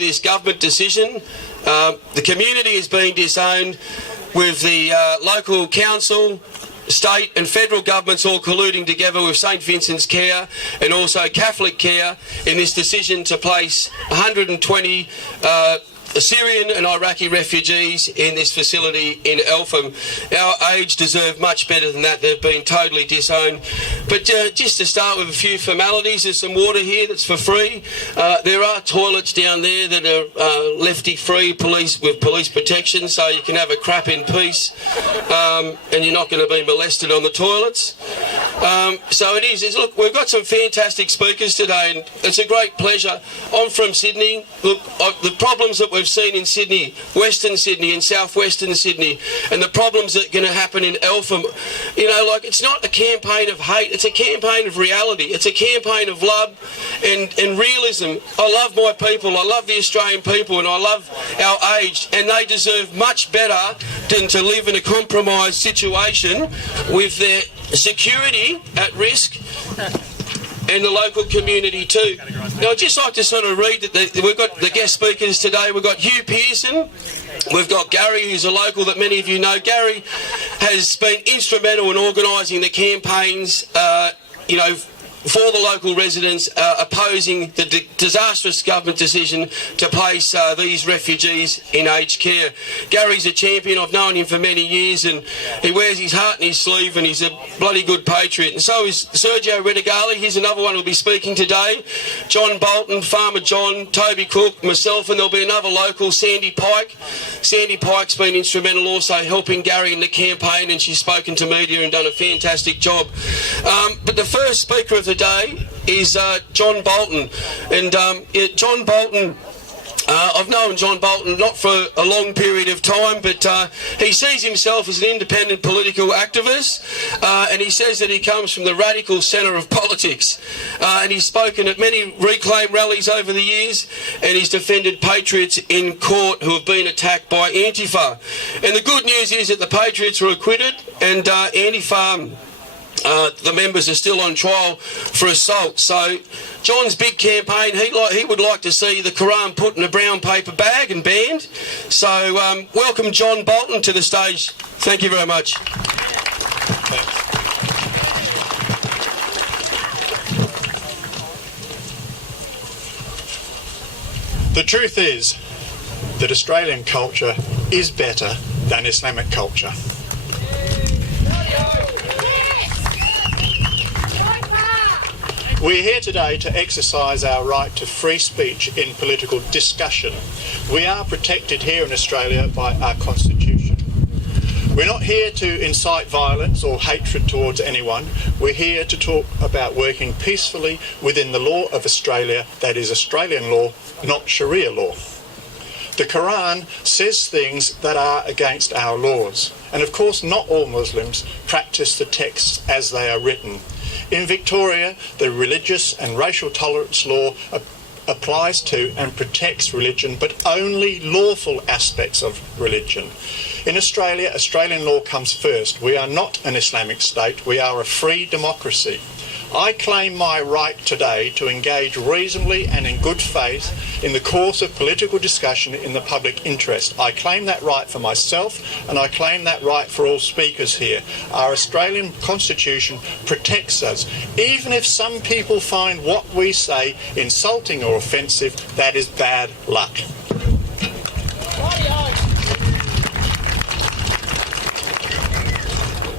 this government decision. The community is being disowned, with the local council, state and federal governments all colluding together with St Vincent's Care and also Catholic Care in this decision to place 120 Syrian and Iraqi refugees in this facility in Eltham. Our aged deserve much better than that. They've been totally disowned. But just to start with a few formalities, there's some water here that's for free. There are toilets down there that are lefty-free, with police protection, so you can have a crap in peace, and you're not going to be molested on the toilets. So it is. Look, we've got some fantastic speakers today, and it's a great pleasure. I'm from Sydney. Look, the problems that we've seen in Sydney, Western Sydney and Southwestern Sydney, and the problems that are going to happen in Eltham, you know, like, it's not a campaign of hate, it's a campaign of reality. It's a campaign of love and realism. I love my people, I love the Australian people, and I love our aged, and they deserve much better than to live in a compromised situation with their security at risk and the local community too. Now, I'd just like to sort of read that we've got the guest speakers today. We've got Hugh Pearson, we've got Gary, who's a local that many of you know. Gary has been instrumental in organising the campaigns, you know, for the local residents opposing the disastrous government decision to place these refugees in aged care. Gary's a champion. I've known him for many years, and he wears his heart in his sleeve, and he's a bloody good patriot. And so is Sergio Renegali. He's another one who'll be speaking today. John Bolton, Farmer John, Toby Cook, myself, and there'll be another local, Sandy Pike. Sandy Pike's been instrumental also helping Gary in the campaign, and she's spoken to media and done a fantastic job. But the first speaker of the day is John Bolton, and John Bolton, I've known John Bolton not for a long period of time, but he sees himself as an independent political activist, and he says that he comes from the radical centre of politics, and he's spoken at many Reclaim rallies over the years, and he's defended patriots in court who have been attacked by Antifa. And the good news is that the patriots were acquitted, and Antifa, the members are still on trial for assault. So John's big campaign, he would like to see the Quran put in a brown paper bag and banned. So welcome John Bolton to the stage. Thank you very much. The truth is that Australian culture is better than Islamic culture. We're here today to exercise our right to free speech in political discussion. We are protected here in Australia by our Constitution. We're not here to incite violence or hatred towards anyone. We're here to talk about working peacefully within the law of Australia, that is Australian law, not Sharia law. The Quran says things that are against our laws. And of course, not all Muslims practice the texts as they are written. In Victoria, the religious and racial tolerance law applies to and protects religion, but only lawful aspects of religion. In Australia, Australian law comes first. We are not an Islamic state. We are a free democracy. I claim my right today to engage reasonably and in good faith in the course of political discussion in the public interest. I claim that right for myself, and I claim that right for all speakers here. Our Australian Constitution protects us. Even if some people find what we say insulting or offensive, that is bad luck.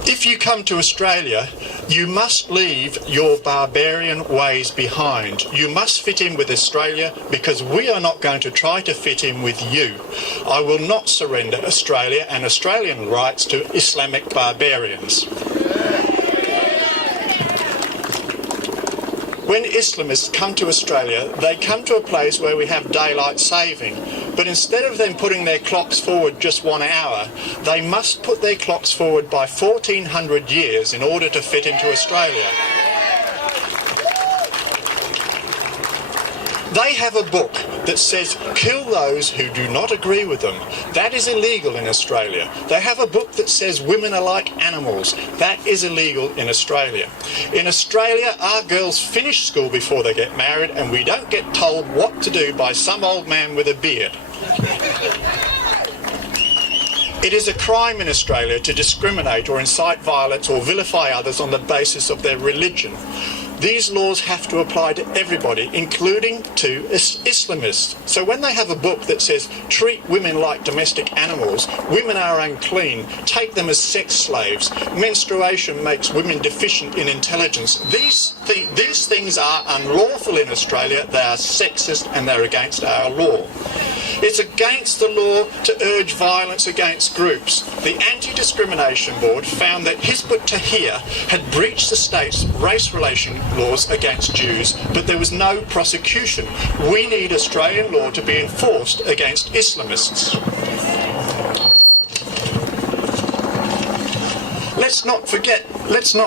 If you come to Australia, you must leave your barbarian ways behind. You must fit in with Australia, because we are not going to try to fit in with you. I will not surrender Australia and Australian rights to Islamic barbarians. When Islamists come to Australia, they come to a place where we have daylight saving. But instead of them putting their clocks forward just 1 hour, they must put their clocks forward by 1400 years in order to fit into Australia. They have a book that says kill those who do not agree with them. That is illegal in Australia. They have a book that says women are like animals. That is illegal in Australia. In Australia, our girls finish school before they get married, and we don't get told what to do by some old man with a beard. It is a crime in Australia to discriminate or incite violence or vilify others on the basis of their religion. These laws have to apply to everybody, including to Islamists. So when they have a book that says, treat women like domestic animals, women are unclean, take them as sex slaves, menstruation makes women deficient in intelligence, these things are unlawful in Australia, they are sexist and they're against our law. It's against the law to urge violence against groups. The Anti-Discrimination Board found that Hizb ut-Tahrir had breached the state's race relation laws against Jews, but there was no prosecution. We need Australian law to be enforced against Islamists. Let's not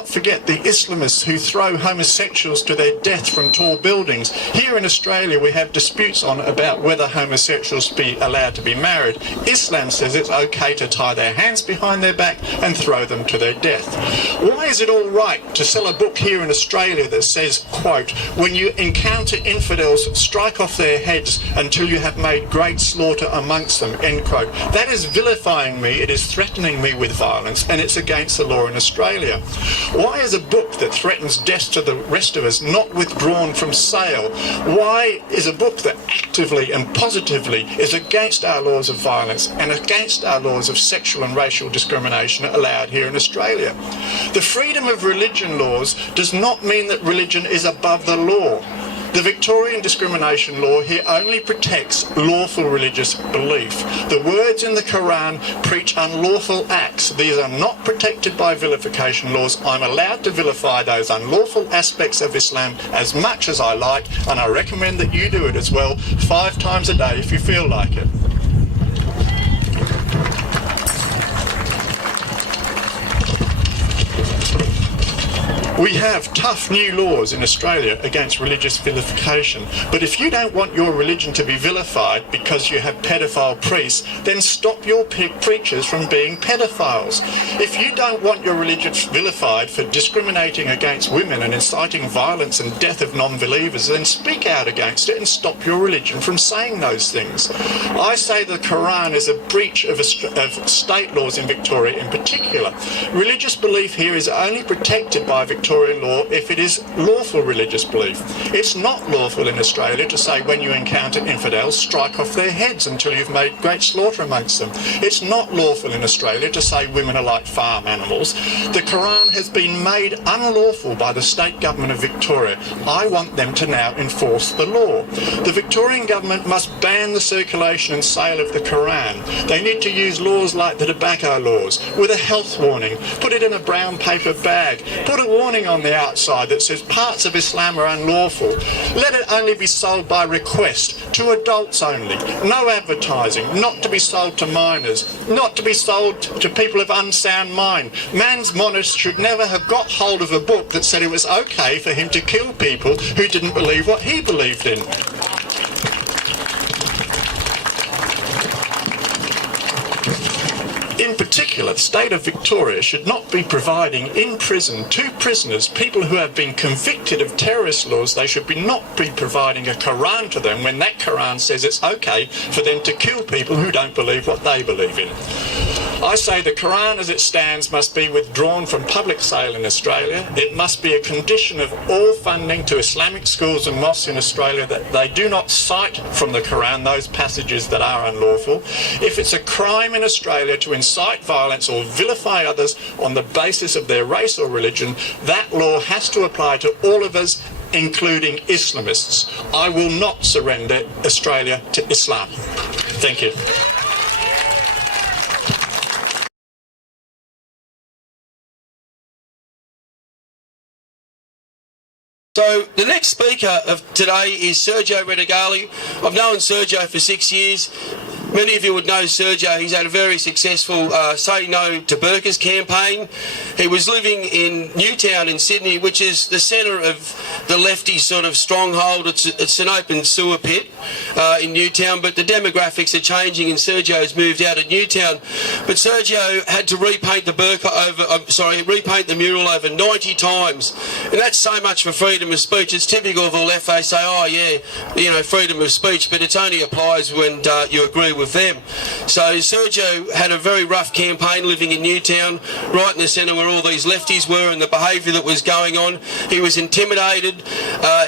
forget the Islamists who throw homosexuals to their death from tall buildings. Here in Australia we have disputes about whether homosexuals be allowed to be married. Islam says it's okay to tie their hands behind their back and throw them to their death. Why is it all right to sell a book here in Australia that says, quote, when you encounter infidels, strike off their heads until you have made great slaughter amongst them, end quote. That is vilifying me, it is threatening me with violence, and it's against the law in Australia. Why is a book that threatens death to the rest of us not withdrawn from sale? Why is a book that actively and positively is against our laws of violence and against our laws of sexual and racial discrimination allowed here in Australia? The freedom of religion laws does not mean that religion is above the law. The Victorian discrimination law here only protects lawful religious belief. The words in the Quran preach unlawful acts. These are not protected by vilification laws. I'm allowed to vilify those unlawful aspects of Islam as much as I like, and I recommend that you do it as well, 5 times a day if you feel like it. We have tough new laws in Australia against religious vilification, but if you don't want your religion to be vilified because you have pedophile priests, then stop your preachers from being pedophiles. If you don't want your religion vilified for discriminating against women and inciting violence and death of non-believers, then speak out against it and stop your religion from saying those things. I say the Quran is a breach of state laws in Victoria in particular. Religious belief here is only protected by Victorian law if it is lawful religious belief. It's not lawful in Australia to say when you encounter infidels, strike off their heads until you've made great slaughter amongst them. It's not lawful in Australia to say women are like farm animals. The Quran has been made unlawful by the state government of Victoria. I want them to now enforce the law. The Victorian Government must ban the circulation and sale of the Quran. They need to use laws like the tobacco laws with a health warning, put it in a brown paper bag, put a warning on the outside that says parts of Islam are unlawful. Let it only be sold by request, to adults only, no advertising, not to be sold to minors, not to be sold to people of unsound mind. Man's monist should never have got hold of a book that said it was okay for him to kill people who didn't believe what he believed in. In particular, the state of Victoria should not be providing in prison to prisoners, people who have been convicted of terrorist laws. They should not be providing a Quran to them when that Quran says it's okay for them to kill people who don't believe what they believe in. I say the Quran as it stands must be withdrawn from public sale in Australia. It must be a condition of all funding to Islamic schools and mosques in Australia that they do not cite from the Quran those passages that are unlawful. If it's a crime in Australia to incite violence or vilify others on the basis of their race or religion, that law has to apply to all of us, including Islamists. I will not surrender Australia to Islam. Thank you. So the next speaker of today is Sergio Redagali. I've known Sergio for 6 years. Many of you would know Sergio. He's had a very successful Say No to Burqas campaign. He was living in Newtown in Sydney, which is the centre of the lefty sort of stronghold. It's an open sewer pit in Newtown, but the demographics are changing and Sergio's moved out of Newtown. But Sergio had to repaint repaint the mural over 90 times. And that's so much for freedom of speech. It's typical of the left. They say, oh yeah, you know, freedom of speech, but it only applies when you agree with them. So Sergio had a very rough campaign living in Newtown, right in the centre where all these lefties were and the behaviour that was going on. He was intimidated.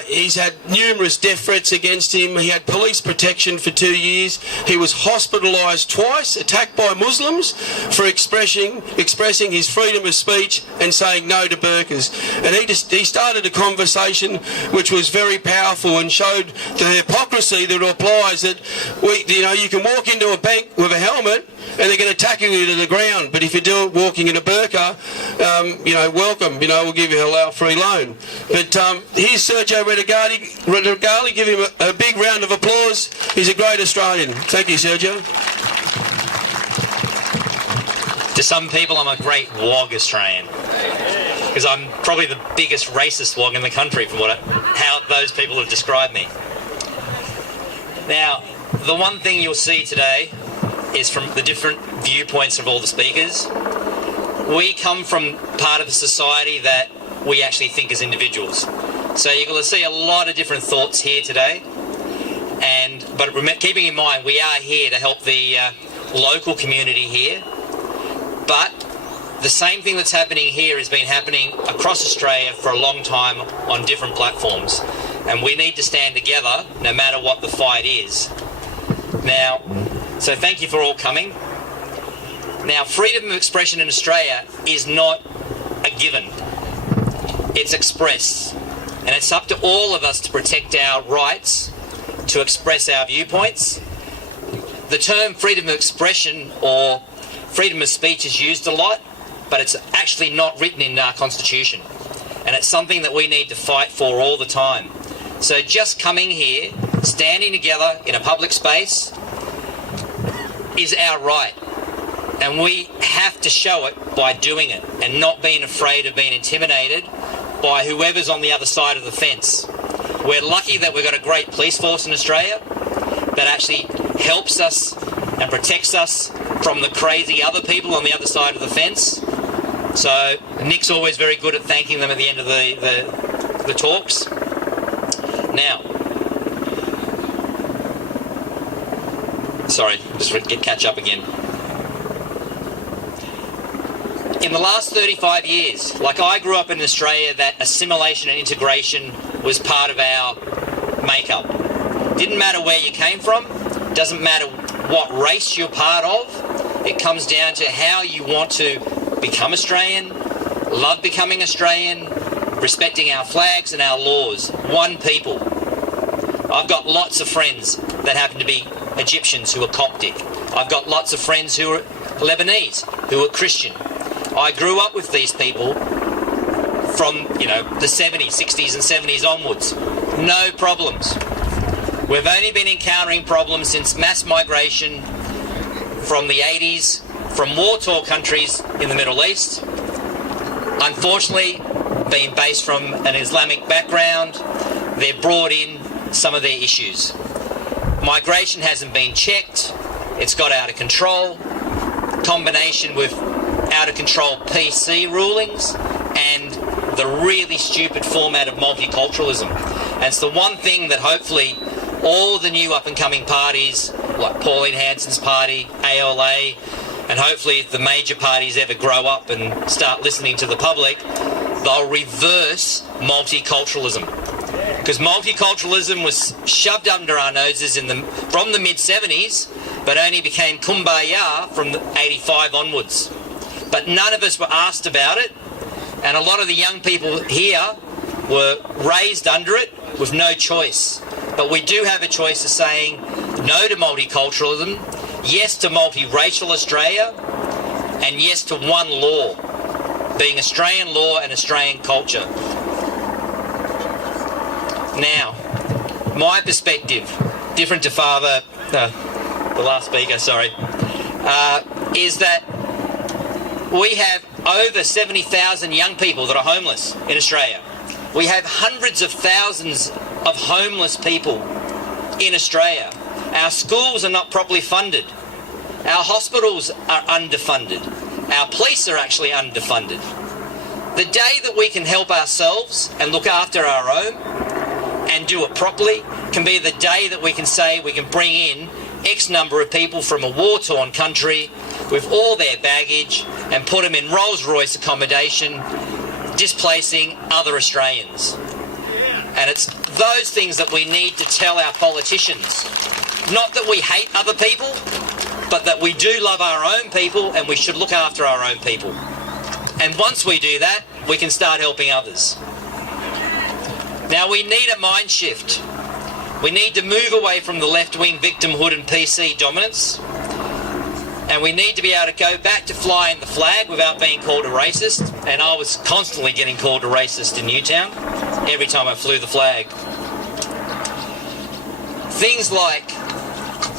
He's had numerous death threats against him. He had police protection for 2 years. He was hospitalised twice, attacked by Muslims for expressing his freedom of speech and saying no to burqas. And he started a conversation which was very powerful and showed the hypocrisy that applies, that you can walk into a bank with a helmet and they're going to tackle you to the ground, but if you do it walking in a burqa, welcome, we'll give you a halal free loan. But here's Sergio Redagali. Give him a big round of applause. He's a great Australian. Thank you, Sergio. To some people, I'm a great wog Australian, because I'm probably the biggest racist wog in the country from how those people have described me. Now, the one thing you'll see today is from the different viewpoints of all the speakers. We come from part of a society that we actually think as individuals. So you're going to see a lot of different thoughts here today. But keeping in mind, we are here to help the local community here. But the same thing that's happening here has been happening across Australia for a long time on different platforms. And we need to stand together no matter what the fight is. Now, so thank you for all coming. Now, freedom of expression in Australia is not a given. It's expressed. And it's up to all of us to protect our rights to express our viewpoints. The term freedom of expression or freedom of speech is used a lot, but it's actually not written in our Constitution. And it's something that we need to fight for all the time. So just coming here, standing together in a public space, is our right. And we have to show it by doing it and not being afraid of being intimidated by whoever's on the other side of the fence. We're lucky that we've got a great police force in Australia that actually helps us and protects us from the crazy other people on the other side of the fence. So Nick's always very good at thanking them at the end of the talks. Now, sorry, just catch up again. In the last 35 years, I grew up in Australia that assimilation and integration was part of our makeup. Didn't matter where you came from, doesn't matter what race you're part of, it comes down to how you want to become Australian, love becoming Australian, respecting our flags and our laws. One people. I've got lots of friends that happen to be Egyptians who are Coptic. I've got lots of friends who are Lebanese, who are Christian. I grew up with these people from, the 70s, 60s and 70s onwards. No problems. We've only been encountering problems since mass migration from the 80s, from war-torn countries in the Middle East. Unfortunately, being based from an Islamic background, they've brought in some of their issues. Migration hasn't been checked. It's got out of control. Combination with out-of-control PC rulings and the really stupid format of multiculturalism. And it's the one thing that hopefully all the new up-and-coming parties, like Pauline Hanson's party, ALA, and hopefully if the major parties ever grow up and start listening to the public, they'll reverse multiculturalism. Because multiculturalism was shoved under our noses from the mid-70s, but only became kumbaya from 85 onwards. But none of us were asked about it, and a lot of the young people here were raised under it with no choice. But we do have a choice of saying no to multiculturalism, yes to multiracial Australia, and yes to one law, being Australian law and Australian culture. Now, my perspective, different to Father the last speaker, sorry, is that we have over 70,000 young people that are homeless in Australia. We have hundreds of thousands of homeless people in Australia. Our schools are not properly funded. Our hospitals are underfunded. Our police are actually underfunded. The day that we can help ourselves and look after our own and do it properly can be the day that we can say we can bring in X number of people from a war-torn country with all their baggage and put them in Rolls-Royce accommodation, displacing other Australians. And it's those things that we need to tell our politicians. Not that we hate other people, but that we do love our own people and we should look after our own people. And once we do that, we can start helping others. Now we need a mind shift. We need to move away from the left-wing victimhood and PC dominance. And we need to be able to go back to flying the flag without being called a racist. And I was constantly getting called a racist in Newtown every time I flew the flag. Things like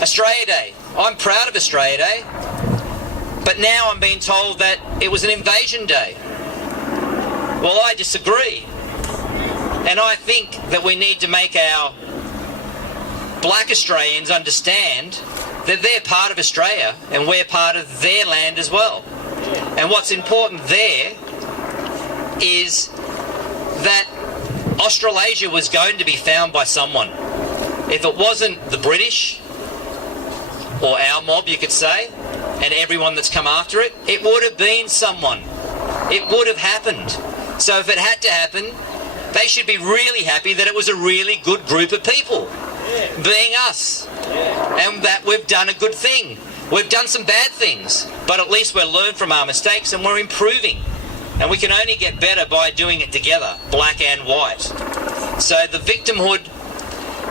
Australia Day. I'm proud of Australia Day, but now I'm being told that it was an invasion day. Well, I disagree. And I think that we need to make our black Australians understand that they're part of Australia and we're part of their land as well. And what's important there is that Australasia was going to be found by someone. If it wasn't the British, or our mob you could say, and everyone that's come after it, it would have been someone. It would have happened. So if it had to happen, they should be really happy that it was a really good group of people, being us, and that we've done a good thing. We've done some bad things, but at least we'll learn from our mistakes and we're improving. And we can only get better by doing it together, black and white. So the victimhood,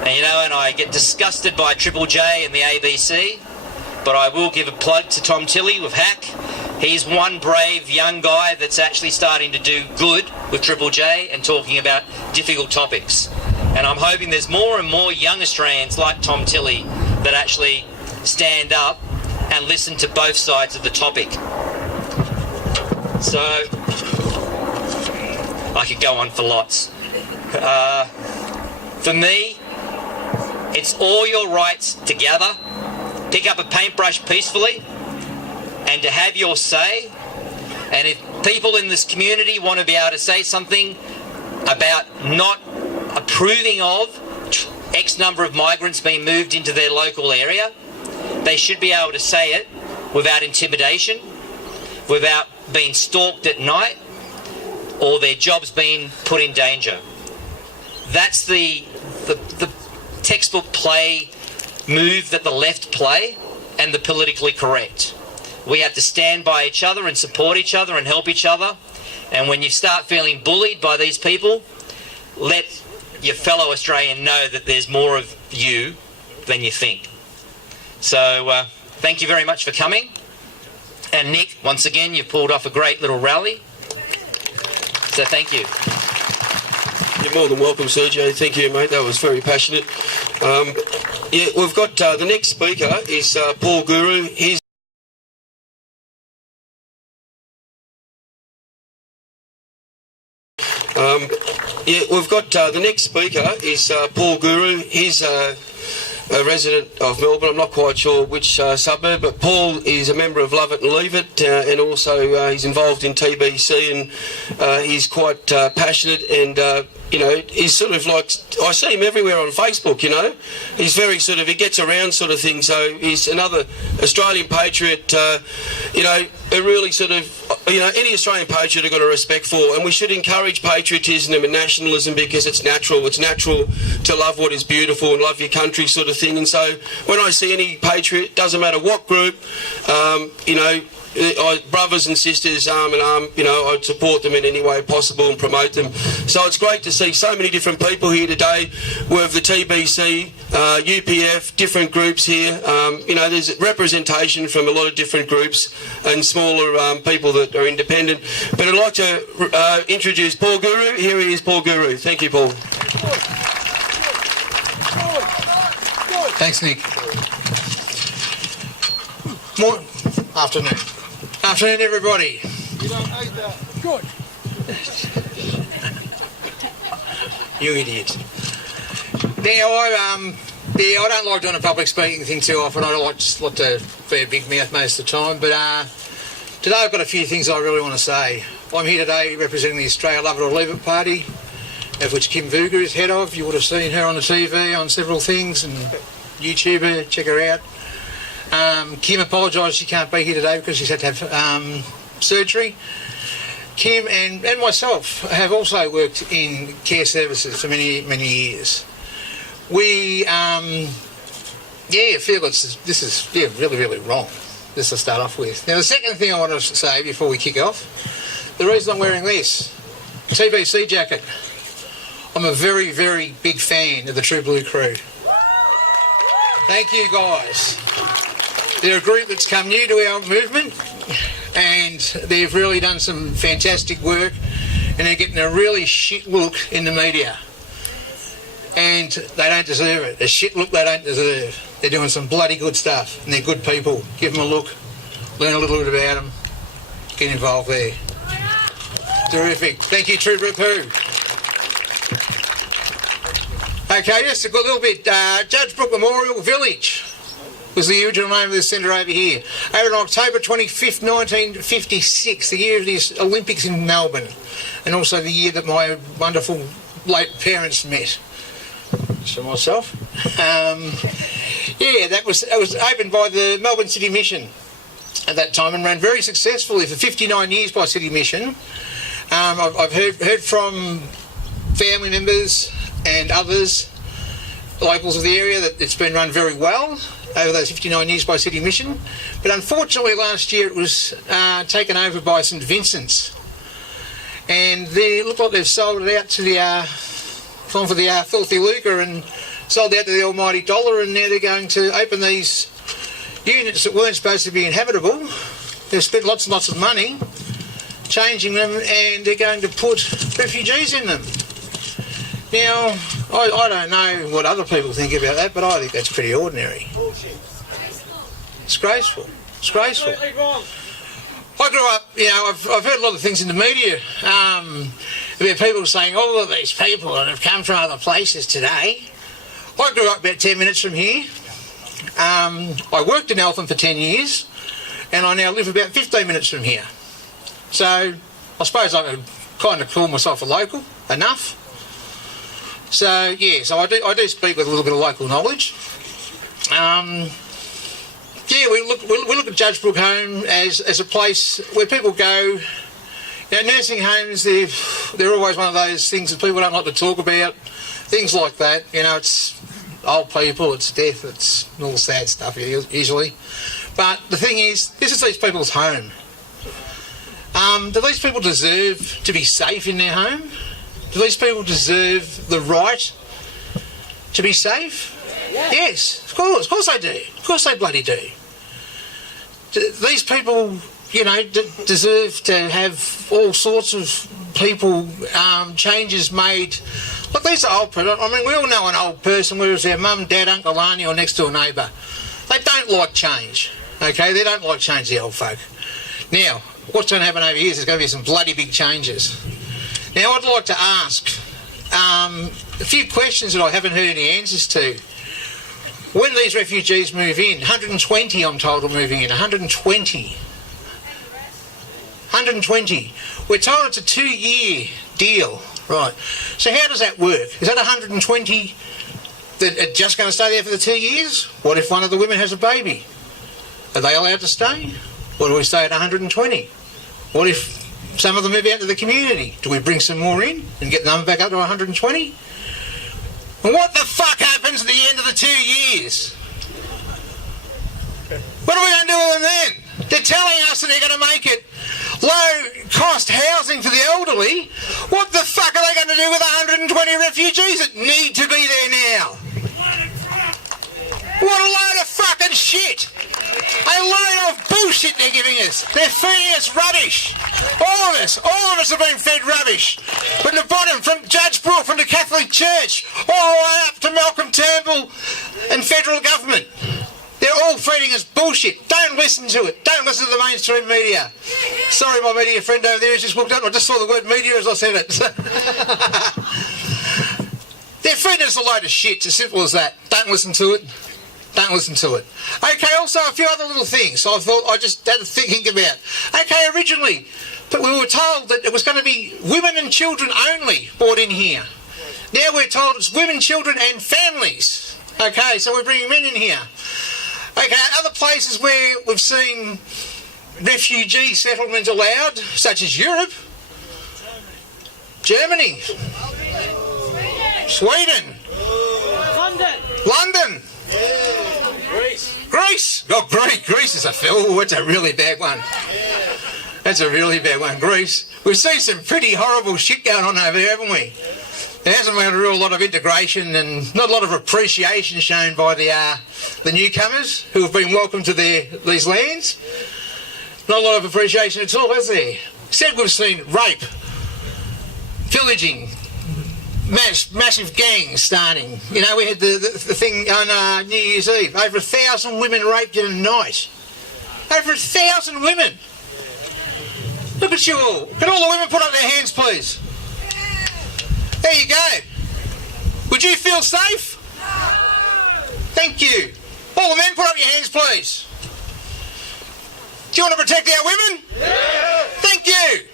and I get disgusted by Triple J and the ABC, but I will give a plug to Tom Tilley with Hack. He's one brave young guy that's actually starting to do good with Triple J and talking about difficult topics. And I'm hoping there's more and more young Australians like Tom Tilley that actually stand up and listen to both sides of the topic. So, I could go on for lots. For me, it's all your rights to gather, pick up a paintbrush peacefully, and to have your say. And if people in this community want to be able to say something about not approving of X number of migrants being moved into their local area, they should be able to say it without intimidation, without being stalked at night, or their jobs being put in danger. That's the textbook play move that the left play, and the politically correct. We have to stand by each other and support each other and help each other. And when you start feeling bullied by these people, let your fellow Australian know that there's more of you than you think. So thank you very much for coming. And Nick, once again, you've pulled off a great little rally. So thank you. You're more than welcome, Sergio. Thank you, mate. That was very passionate. We've got the next speaker is Paul Guru. He's we've got the next speaker is Paul Guru. He's a resident of Melbourne. I'm not quite sure which suburb, but Paul is a member of Love It and Leave It, and also he's involved in TBC, and he's quite passionate, and he's sort of like, I see him everywhere on Facebook, he's very he gets around sort of thing, so he's another Australian Patriot, a really any Australian Patriot I've got a respect for, and we should encourage patriotism and nationalism because it's natural to love what is beautiful and love your country sort of thing. And so when I see any patriot, doesn't matter what group, brothers and sisters arm in arm, I'd support them in any way possible and promote them. So it's great to see so many different people here today with the TBC, UPF, different groups here. There's representation from a lot of different groups and smaller people that are independent. But I'd like to introduce Paul Guru. Here he is, Paul Guru. Thank you, Paul. Thanks, Nick. Afternoon. Afternoon, everybody. You don't hate that. Good. You idiot. Now, I don't like doing a public speaking thing too often. I don't like to be a big mouth most of the time. But today I've got a few things I really want to say. I'm here today representing the Australia Love It or Leave It party, of which Kim Vuga is head of. You would have seen her on the TV on several things, and YouTuber, check her out. Kim apologised she can't be here today because she's had to have surgery. Kim and myself have also worked in care services for many, many years. We, feel this is really, really wrong, just to start off with. Now, the second thing I want to say before we kick off, the reason I'm wearing this TBC jacket, I'm a very, very big fan of the True Blue crew. Thank you, guys. They're a group that's come new to our movement, and they've really done some fantastic work, and they're getting a really shit look in the media. And they don't deserve it. A shit look they don't deserve. They're doing some bloody good stuff, and they're good people. Give them a look, learn a little bit about them, get involved there. Terrific. Thank you, True Blue crew. Okay, just a good little bit. Judge Brook Memorial Village was the original name of the centre over here. Over on October 25th, 1956, the year of the Olympics in Melbourne, and also the year that my wonderful late parents met. So myself. It was opened by the Melbourne City Mission at that time and ran very successfully for 59 years by City Mission. I've heard from family members and others, locals of the area, that it's been run very well over those 59 years by City Mission. But unfortunately last year it was taken over by St Vincent's. And they look like they've sold it out to the, gone for the filthy lucre and sold out to the almighty dollar, and now they're going to open these units that weren't supposed to be inhabitable. They've spent lots and lots of money changing them, and they're going to put refugees in them. Now, I don't know what other people think about that, but I think that's pretty ordinary. Disgraceful. Disgraceful. I grew up, I've heard a lot of things in the media about people saying, all of these people that have come from other places today. I grew up about 10 minutes from here. I worked in Eltham for 10 years, and I now live about 15 minutes from here. So I suppose I could kind of call myself a local enough. So I do speak with a little bit of local knowledge. We look at Judge Brook Home as a place where people go. Nursing homes, they're always one of those things that people don't like to talk about. Things like that. It's old people, it's death, it's all sad stuff usually. But the thing is, this is these people's home. Do these people deserve to be safe in their home? Do these people deserve the right to be safe? Yeah. Yes, of course they do. Of course they bloody do. These people, deserve to have all sorts of people, changes made. Look, these are old people. I mean, we all know an old person, whether it's their mum, dad, uncle, auntie, or next door neighbour. They don't like change, okay? They don't like change, the old folk. Now, what's going to happen over here is there's going to be some bloody big changes. Now, I'd like to ask a few questions that I haven't heard any answers to. When these refugees move in, 120 I'm told are moving in, 120. 120. We're told it's a 2-year deal, right? So how does that work? Is that 120 that are just going to stay there for the 2 years? What if one of the women has a baby? Are they allowed to stay? Or do we stay at 120? What if some of them move out to the community? Do we bring some more in and get the number back up to 120? And what the fuck happens at the end of the 2 years? What are we going to do with them then? They're telling us that they're going to make it low-cost housing for the elderly. What the fuck are they going to do with 120 refugees that need to be there now? What a load of fucking shit! A load of bullshit they're giving us. They're feeding us rubbish. All of us are being fed rubbish. From the bottom, from Judge Brook, from the Catholic Church, all the way up to Malcolm Turnbull and federal government. They're all feeding us bullshit. Don't listen to it. Don't listen to the mainstream media. Sorry, my media friend over there has just walked up. I just saw the word media as I said it. They're feeding us a load of shit. It's as simple as that. Don't listen to it. Don't listen to it. Okay, also a few other little things I thought I just had to think about. Okay, originally, but we were told that it was going to be women and children only brought in here. Now we're told it's women, children and families. Okay, so we're bringing men in here. Okay, other places where we've seen refugee settlements allowed, such as Europe, Germany, Sweden, London, Greece. Oh, Greece is that's a really bad one. That's a really bad one, Greece. We've seen some pretty horrible shit going on over there, haven't we? There hasn't been a real lot of integration and not a lot of appreciation shown by the newcomers who have been welcomed to these lands. Not a lot of appreciation at all, has there? Instead, we've seen rape, pillaging, massive gangs starting. You know, we had the thing on New Year's Eve. Over 1,000 women raped in a night. Over 1,000 women. Look at you all. Can all the women put up their hands, please? There you go. Would you feel safe? Thank you. All the men, put up your hands, please. Do you want to protect our women? Yeah. Thank you.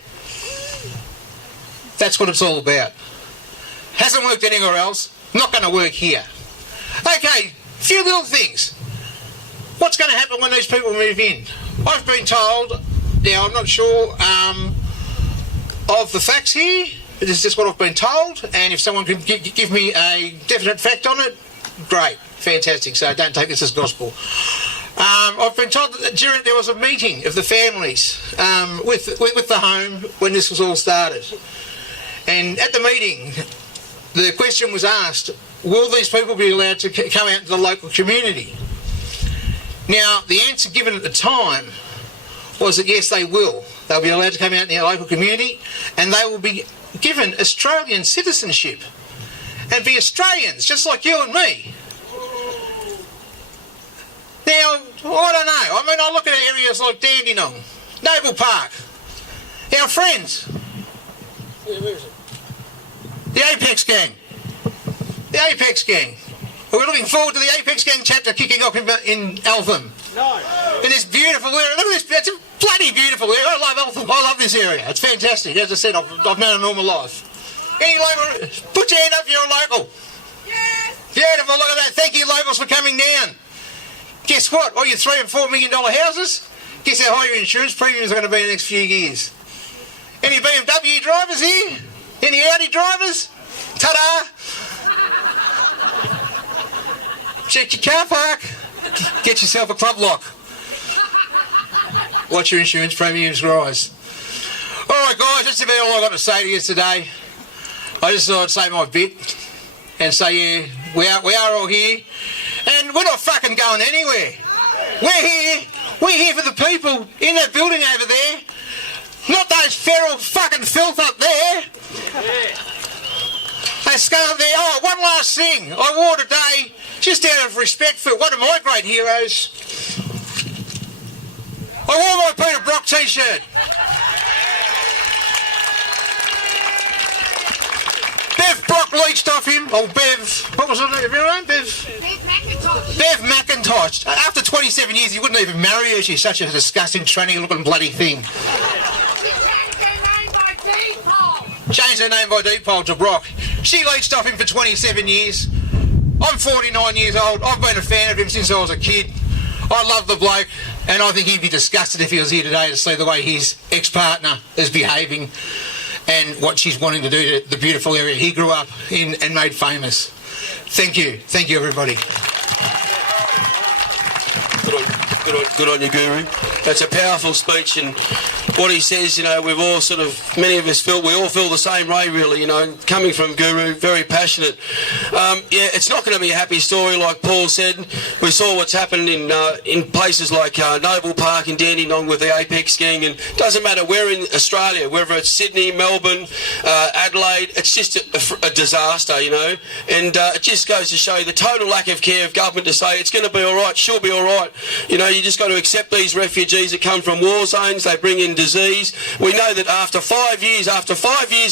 That's what it's all about. Hasn't worked anywhere else. Not going to work here. Okay, few little things. What's going to happen when these people move in? I've been told, now I'm not sure of the facts here. This is just what I've been told, and if someone can give me a definite fact on it, great, fantastic. So don't take this as gospel. I've been told that there was a meeting of the families with the home when this was all started, and at the meeting, the question was asked: will these people be allowed to come out to the local community? Now, the answer given at the time was that yes, they will. They'll be allowed to come out in their local community, and they will be given Australian citizenship and be Australians, just like you and me. Now, I don't know. I mean, I look at areas like Dandenong, Noble Park, our friends. Where is it? The Apex Gang. The Apex Gang. We're looking forward to the Apex Gang chapter kicking off in Eltham. No. In this beautiful area. Look at this. It's a bloody beautiful area. I love Eltham. I love this area. It's fantastic. As I said, I've known it all my life. Any local, put your hand up if you're a local. Yes. Beautiful. Look at that. Thank you, locals, for coming down. Guess what? All your $3 and $4 million houses, guess how high your insurance premiums are going to be in the next few years. Any BMW drivers here? Any Audi drivers? Ta-da! Check your car park. Get yourself a club lock. Watch your insurance premiums rise. Alright guys, that's about all I've got to say to you today. I just thought I'd say my bit and say, yeah, we are all here. And we're not fucking going anywhere. We're here for the people in that building over there. Not those feral fucking filth up there. They scum up there. Oh, one last thing. I wore today, just out of respect for one of my great heroes, I wore my Peter Brock t-shirt. Bev Brock leached off him. Oh, Bev. What was her name? Bev McIntosh. After 27 years, he wouldn't even marry her. She's such a disgusting, tranny-looking bloody thing. Changed her name by default to Brock. She leached off him for 27 years. I'm 49 years old. I've been a fan of him since I was a kid. I love the bloke, and I think he'd be disgusted if he was here today to see the way his ex-partner is behaving and what she's wanting to do to the beautiful area he grew up in and made famous. Thank you. Thank you, everybody. Good on. Good on you, Guru. That's a powerful speech, and what he says, you know, we've all sort of, many of us we all feel the same way, really, you know, coming from Guru, very passionate. Yeah, it's not going to be a happy story, like Paul said. We saw what's happened in places like Noble Park and Dandenong with the Apex skiing, and it doesn't matter where in Australia, whether it's Sydney, Melbourne, Adelaide, it's just a disaster, you know, and it just goes to show the total lack of care of government to say it's going to be all right, she'll be all right. You know, you just got to accept these refugees that come from war zones, they bring in disease. We know that after 5 years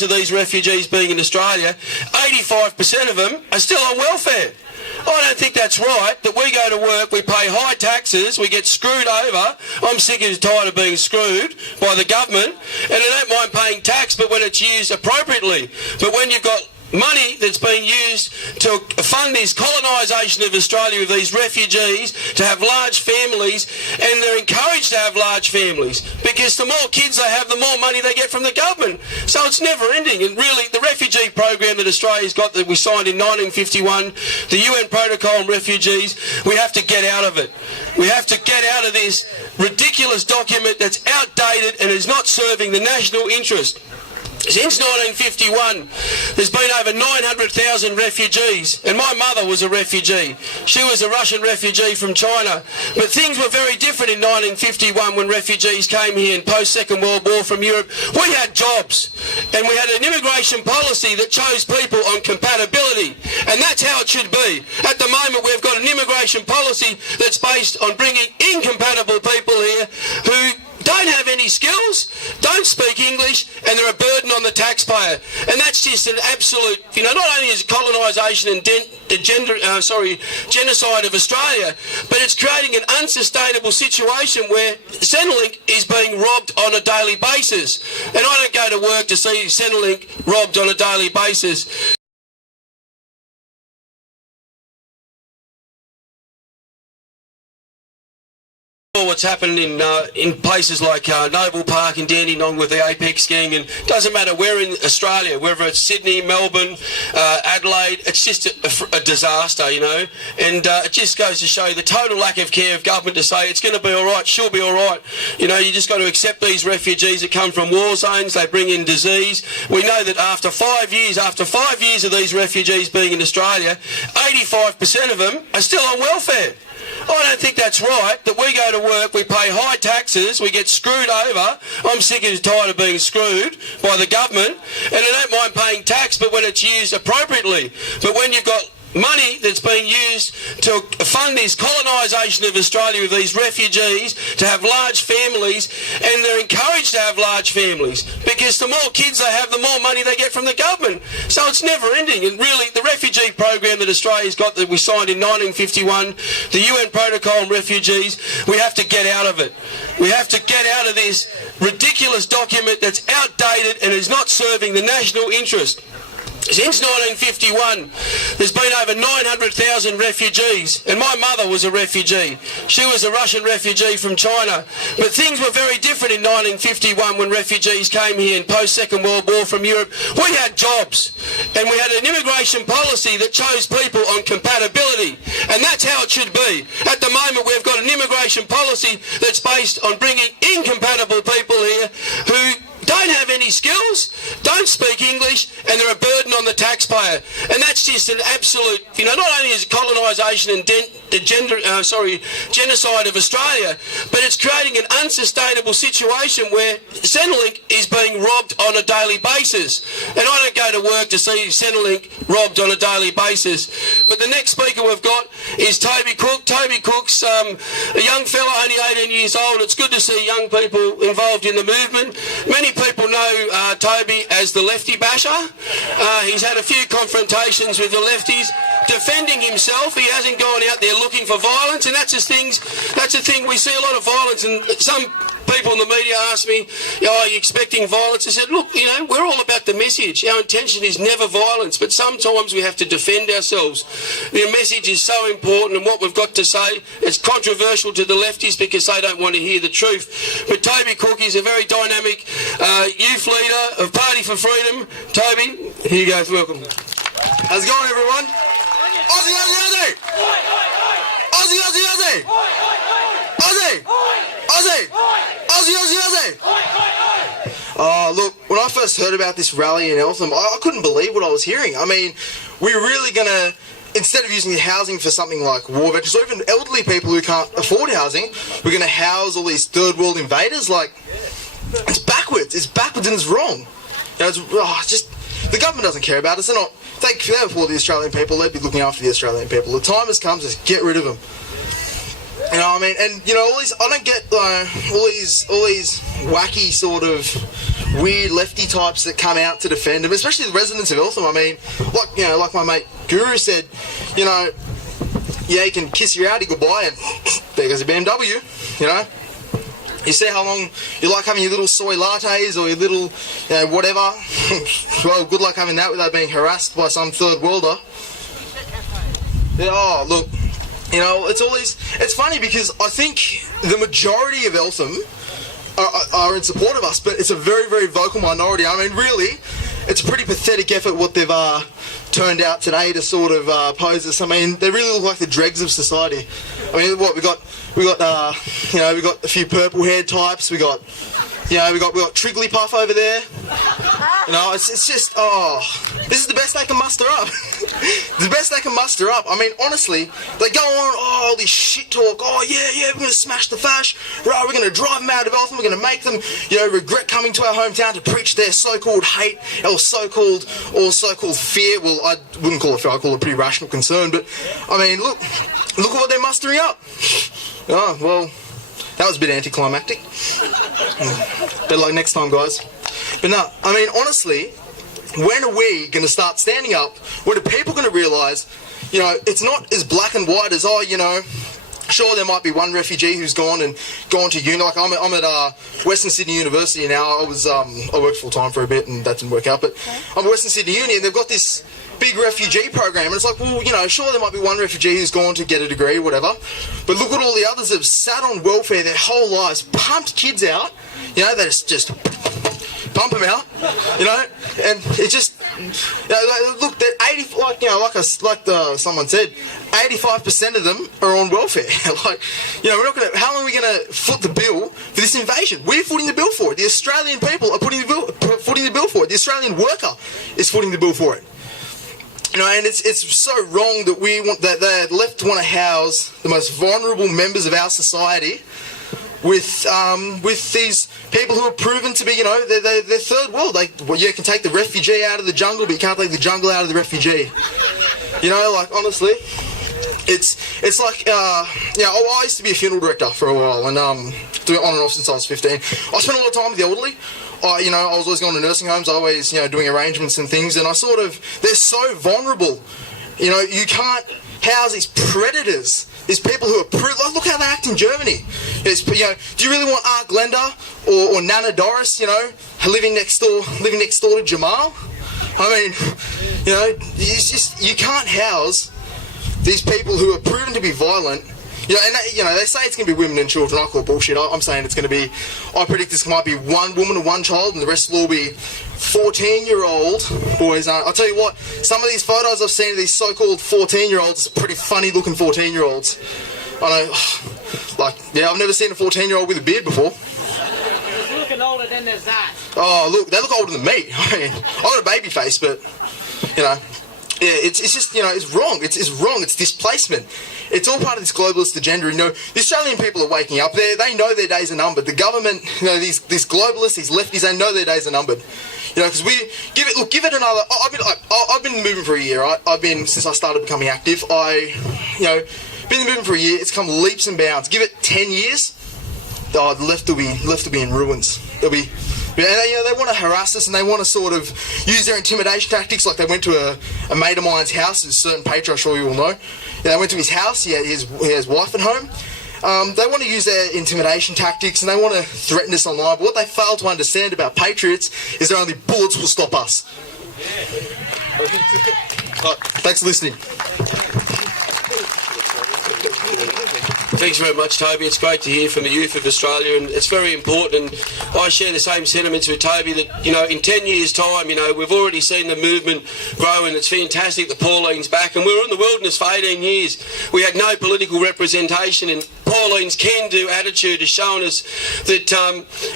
of these refugees being in Australia, 85% of them are still on welfare. I don't think that's right, that we go to work, we pay high taxes, we get screwed over. I'm sick and tired of being screwed by the government, and I don't mind paying tax, but when it's used appropriately. But when you've got money that's being used to fund this colonisation of Australia with these refugees, to have large families, and they're encouraged to have large families because the more kids they have, the more money they get from the government. So it's never ending. And really, the refugee program that Australia's got, that we signed in 1951, the UN Protocol on Refugees, we have to get out of it. We have to get out of this ridiculous document that's outdated and is not serving the national interest. Since 1951, there's been over 900,000 refugees, and my mother was a refugee. She was a Russian refugee from China. But things were very different in 1951 when refugees came here in post-Second World War from Europe. We had jobs, and we had an immigration policy that chose people on compatibility, and that's how it should be. At the moment, we've got an immigration policy that's based on bringing incompatible people here who don't have any skills, don't speak English, and they're a burden on the taxpayer. And that's just an absolute, you know, not only is it colonisation and genocide of Australia, but it's creating an unsustainable situation where Centrelink is being robbed on a daily basis. And I don't go to work to see Centrelink robbed on a daily basis. What's happened in places like Noble Park and Dandenong with the Apex skiing, and it doesn't matter where in Australia, whether it's Sydney, Melbourne, Adelaide, it's just a disaster, you know, and it just goes to show the total lack of care of government to say it's going to be all right, she'll be all right. You know, you just got to accept these refugees that come from war zones, they bring in disease. We know that after 5 years of these refugees being in Australia, 85% of them are still on welfare. I don't think that's right, that we go to work, we pay high taxes, we get screwed over. I'm sick and tired of being screwed by the government, and I don't mind paying tax, but when it's used appropriately. But when you've got money that's being used to fund this colonisation of Australia with these refugees, to have large families, and they're encouraged to have large families because the more kids they have, the more money they get from the government. So it's never ending. And really, the refugee program that Australia's got, that we signed in 1951, the UN Protocol on Refugees, we have to get out of it. We have to get out of this ridiculous document that's outdated and is not serving the national interest. Since 1951, there's been over 900,000 refugees, and my mother was a refugee. She was a Russian refugee from China. But things were very different in 1951 when refugees came here in post-Second World War from Europe. We had jobs, and we had an immigration policy that chose people on compatibility, and that's how it should be. At the moment, we've got an immigration policy that's based on bringing incompatible people here who don't have any skills, don't speak English, and they're a burden on the taxpayer. And that's just an absolute, you know, not only is it colonisation and genocide of Australia, but it's creating an unsustainable situation where Centrelink is being robbed on a daily basis. And I don't go to work to see Centrelink robbed on a daily basis. But the next speaker we've got is Toby Cook. Toby Cook's a young fella, only 18 years old. It's good to see young people involved in the movement. Many people know Toby as the lefty basher. He's had a few confrontations with the lefties, defending himself. He hasn't gone out there looking for violence, and that's the thing. We see a lot of violence, and some people in the media ask me, are you expecting violence? I said, look, you know, we're all about the message. Our intention is never violence, but sometimes we have to defend ourselves. The message is so important, and what we've got to say is controversial to the lefties because they don't want to hear the truth. But Toby Cook is a very dynamic youth leader of Party for Freedom. Toby, here you go. Welcome. How's it going, everyone? Aussie, Aussie, Aussie! Aussie, Aussie, Aussie! Aussie! Aussie! Aussie, Aussie, Aussie! Oh, look, when I first heard about this rally in Eltham, I couldn't believe what I was hearing. I mean, we're really going to, instead of using the housing for something like war veterans or even elderly people who can't afford housing, we're going to house all these third world invaders? Like, it's backwards. It's backwards and it's wrong. You know, it's just, the government doesn't care about us. They're not, if they cared for the Australian people, they'd be looking after the Australian people. The time has come to just get rid of them. You know what I mean? And, you know, all these, I don't get all these wacky sort of weird lefty types that come out to defend them, especially the residents of Eltham. I mean, like my mate Guru said, you know, yeah, you can kiss your Audi goodbye and there goes a BMW, you know. You see how long you like having your little soy lattes or your little, you know, whatever. Well, good luck having that without being harassed by some third worlder. Yeah, oh, look, you know, it's funny because I think the majority of Eltham are in support of us, but it's a very, very vocal minority. I mean, really, it's a pretty pathetic effort what they've turned out today to sort of pose us. I mean, they really look like the dregs of society. I mean, what we got a few purple-haired types. We got Trigglypuff over there. You know, it's just, this is the best they can muster up. The best they can muster up. I mean, honestly, they go on, all this shit talk. Oh, yeah, we're going to smash the fash. Right, we're going to drive them out of Eltham. We're going to make them, you know, regret coming to our hometown to preach their so-called hate or so-called fear. Well, I wouldn't call it fear. I call it pretty rational concern. But, I mean, look at what they're mustering up. Oh, well, that was a bit anticlimactic. Better luck next time, guys. But no, I mean, honestly, when are we going to start standing up? When are people going to realise, you know, it's not as black and white as, you know, sure there might be one refugee who's gone to uni. Like I'm at Western Sydney University now. I worked full time for a bit and that didn't work out. But I'm at Western Sydney Uni and they've got this big refugee program, and it's like, well, you know, sure there might be one refugee who's gone to get a degree or whatever, but look at all the others that have sat on welfare their whole lives, pumped kids out, you know, they just pump them out, you know, and it just, you know, look, that 80, like, you know, someone said, 85% of them are on welfare. Like, you know, how long are we going to foot the bill for this invasion? We're footing the bill for it. The Australian people are footing the bill for it. The Australian worker is footing the bill for it. You know, and it's so wrong that they're left to want to house the most vulnerable members of our society with these people who are proven to be, you know, they're third world. You can take the refugee out of the jungle, but you can't take the jungle out of the refugee. You know, like, honestly, it's like, you know, I used to be a funeral director for a while and doing it on and off since I was 15. I spent a lot of time with the elderly. You know, I was always going to nursing homes, always, you know, doing arrangements and things, and they're so vulnerable. You know, you can't house these predators, these people who are, look how they act in Germany. You know, do you really want Art Glenda or Nana Doris, you know, living next door to Jamal? I mean, you know, you can't house these people who are proven to be violent. You know, and you know, they say it's going to be women and children. I call bullshit. I'm saying it's going to be, I predict this might be one woman and one child, and the rest will all be 14-year-old boys. I'll tell you what, some of these photos I've seen of these so-called 14-year-olds, pretty funny-looking 14-year-olds. I know, like, yeah, I've never seen a 14-year-old with a beard before. He's looking older than there's that. Oh, look, they look older than me. I mean, I've got a baby face, but, you know, yeah, it's just, you know, it's wrong. It's wrong. It's displacement. It's all part of this globalist agenda. You know, the Australian people are waking up. They know their days are numbered. The government, you know, these globalists, these lefties, they know their days are numbered. You know, because give it another. I've been moving for a year. Right? Since I started becoming active. Been moving for a year. It's come leaps and bounds. Give it 10 years. The left will be in ruins. They'll be. You know, they want to harass us and they want to sort of use their intimidation tactics. Like they went to a mate of mine's house, a certain patron, I'm sure you all know. Yeah, they went to his house. He has wife at home. They want to use their intimidation tactics and they want to threaten us online. But what they fail to understand about patriots is that only bullets will stop us. Thanks for listening. Thanks very much, Toby. It's great to hear from the youth of Australia, and it's very important. And I share the same sentiments with Toby that, you know, in 10 years' time, you know, we've already seen the movement grow, and it's fantastic that Pauline's back. And we were in the wilderness for 18 years. We had no political representation, and Pauline's can-do attitude has shown us that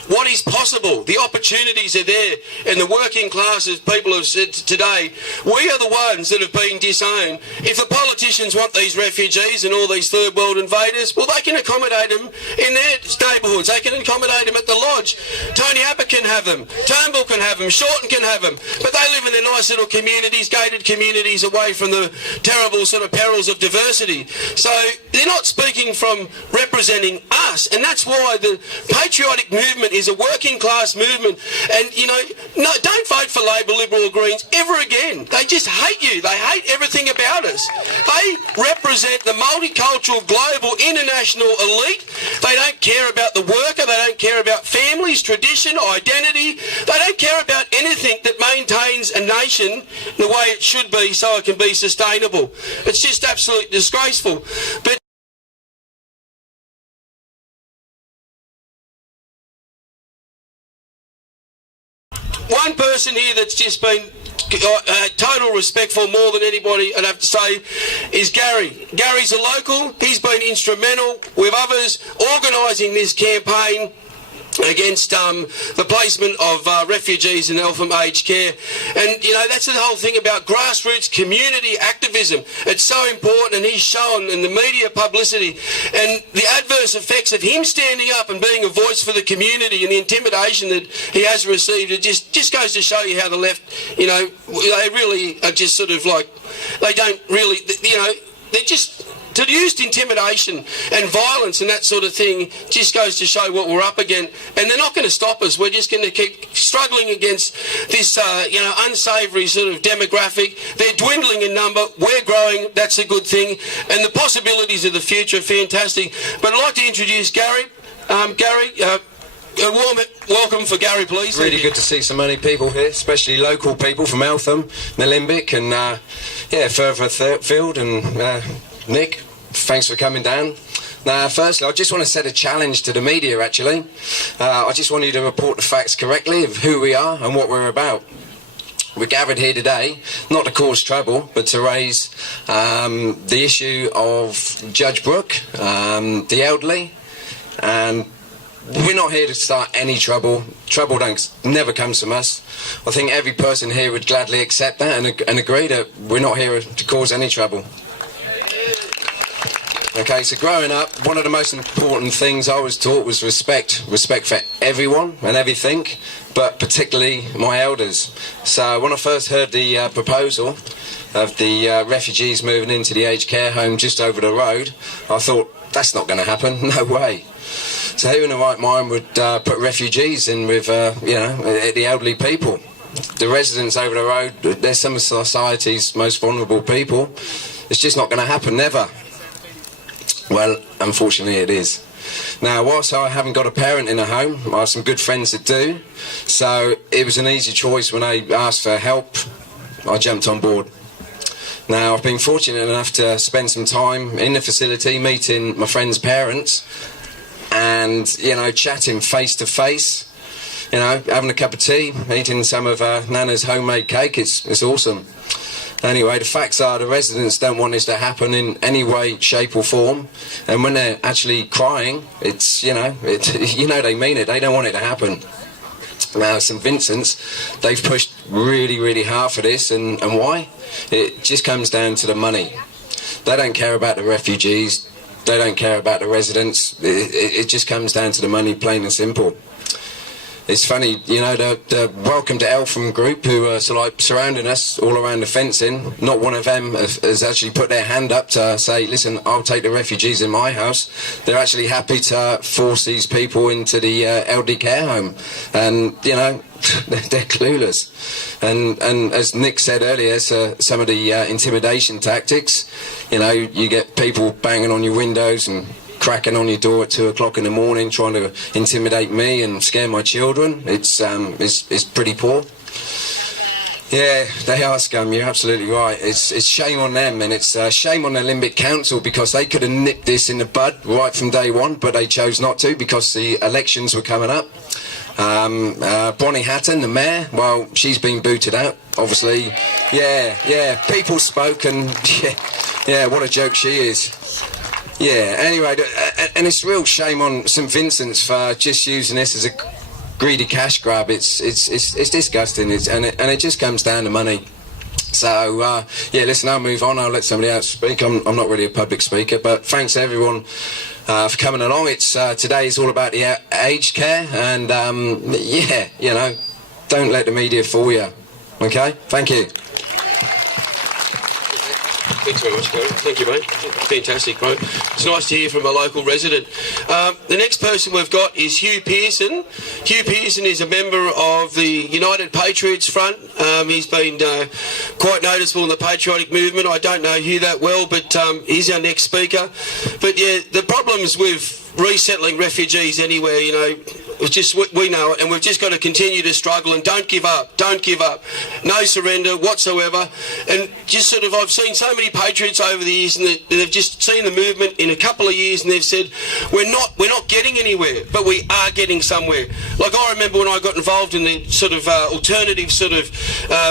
what is possible, the opportunities are there, and the working class, as people have said today, we are the ones that have been disowned. If the politicians want these refugees and all these third world invaders, well, they can accommodate them in their neighbourhoods. They can accommodate them at the lodge. Tony Abbott can have them. Turnbull can have them. Shorten can have them. But they live in their nice little communities, gated communities, away from the terrible sort of perils of diversity. So they're not speaking from representing us, and that's why the patriotic movement is a working class movement. And, you know, no, don't vote for Labor, Liberal or Greens ever again. They just hate you. They hate everything about us. They represent the multicultural, global, international elite. They don't care about the worker. They don't care about families, tradition, identity. They don't care about anything that maintains a nation the way it should be so it can be sustainable. It's just absolutely disgraceful. But one person here that's just been total respect for more than anybody, I'd have to say, is Gary. Gary's a local. He's been instrumental with others organising this campaign against the placement of refugees in Eltham aged care. And, you know, that's the whole thing about grassroots community activism. It's so important, and he's shown in the media publicity and the adverse effects of him standing up and being a voice for the community and the intimidation that he has received. It just goes to show you how the left, you know, they really are just sort of like, they don't really, you know, they're just... To use intimidation and violence and that sort of thing just goes to show what we're up against. And they're not going to stop us. We're just going to keep struggling against this, you know, unsavoury sort of demographic. They're dwindling in number. We're growing. That's a good thing. And the possibilities of the future are fantastic. But I'd like to introduce Gary. Gary, a warm welcome for Gary, please. Really good to see so many people here, especially local people from Eltham, Nalimbic, and yeah, further afield. And Nick, thanks for coming down. Now, firstly, I just want to set a challenge to the media, actually. I just want you to report the facts correctly of who we are and what we're about. We're gathered here today, not to cause trouble, but to raise the issue of Judge Brooke, the elderly, and we're not here to start any trouble. Trouble never comes from us. I think every person here would gladly accept that and agree that we're not here to cause any trouble. Okay, so growing up, one of the most important things I was taught was respect for everyone and everything, but particularly my elders. So when I first heard the proposal of the refugees moving into the aged care home just over the road, I thought, that's not going to happen, no way. So who in the right mind would put refugees in with, you know, the elderly people? The residents over the road, they're some of society's most vulnerable people. It's just not going to happen, never. Well, unfortunately it is. Now, whilst I haven't got a parent in a home, I have some good friends that do, so it was an easy choice. When I asked for help, I jumped on board. Now, I've been fortunate enough to spend some time in the facility meeting my friends' parents and, you know, chatting face to face, you know, having a cup of tea, eating some of Nana's homemade cake. It's awesome. Anyway, the facts are the residents don't want this to happen in any way, shape or form. And when they're actually crying, it's, you know, they mean it. They don't want it to happen. Now, St Vincent's, they've pushed really, really hard for this. And why? It just comes down to the money. They don't care about the refugees. They don't care about the residents. It just comes down to the money, plain and simple. It's funny, you know, the Welcome to Eltham group who are sort of like surrounding us all around the fencing, not one of them has actually put their hand up to say, listen, I'll take the refugees in my house. They're actually happy to force these people into the LD care home. And, you know, they're clueless. And as Nick said earlier, so some of the intimidation tactics, you know, you get people banging on your windows and cracking on your door at 2 o'clock in the morning trying to intimidate me and scare my children. It's pretty poor. Yeah, they are scum. You're absolutely right. It's shame on them, and it's shame on the Limbic Council, because they could have nipped this in the bud right from day one, but they chose not to because the elections were coming up. Bonnie Hatton, the mayor, well, she's been booted out, obviously. Yeah, people spoke, and yeah, what a joke she is. Yeah, anyway, and it's real shame on St Vincent's for just using this as a greedy cash grab. It's disgusting, and it just comes down to money. So yeah, listen, I'll move on. I'll let somebody else speak. I'm not really a public speaker, but thanks everyone for coming along. It's today is all about the aged care, and yeah, you know, don't let the media fool you. Okay, thank you. Thanks very much, Gary. Thank you, mate. Fantastic, mate. It's nice to hear from a local resident. The next person we've got is Hugh Pearson. Hugh Pearson is a member of the United Patriots Front. He's been quite noticeable in the patriotic movement. I don't know Hugh that well, but he's our next speaker. But yeah, the problems with resettling refugees anywhere, you know, it's just, we know it, and we've just got to continue to struggle and don't give up, no surrender whatsoever. And just sort of, I've seen so many patriots over the years, and they've just seen the movement in a couple of years, and they've said, we're not getting anywhere, but we are getting somewhere. Like, I remember when I got involved in the sort of alternative sort of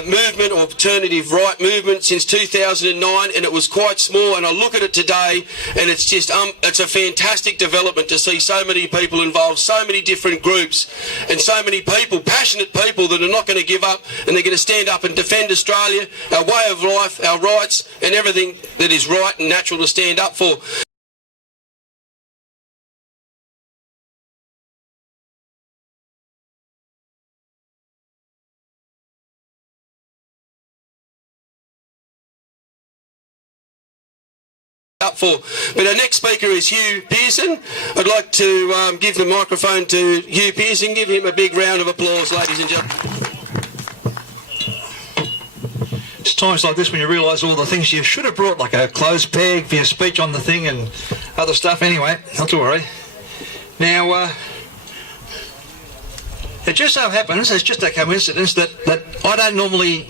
movement, or alternative right movement since 2009, and it was quite small, and I look at it today, and it's just it's a fantastic development to see so many people involved, so many different groups, and so many people, passionate people, that are not going to give up, and they're going to stand up and defend Australia, our way of life, our rights, and everything that is right and natural to stand up for. But our next speaker is Hugh Pearson. I'd like to give the microphone to Hugh Pearson. Give him a big round of applause, ladies and gentlemen. It's times like this when you realise all the things you should have brought, like a clothes peg for your speech on the thing and other stuff. Anyway, not to worry. Now, it just so happens, it's just a coincidence that I don't normally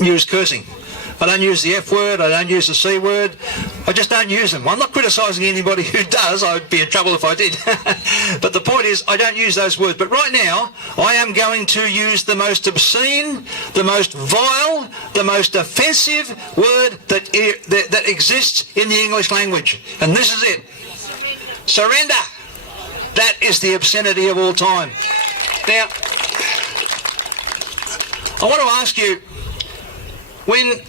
use cursing. I don't use the F word, I don't use the C word, I just don't use them. I'm not criticising anybody who does, I'd be in trouble if I did. But the point is, I don't use those words. But right now, I am going to use the most obscene, the most vile, the most offensive word that exists in the English language. And this is it. Surrender. That is the obscenity of all time. Now, I want to ask you, when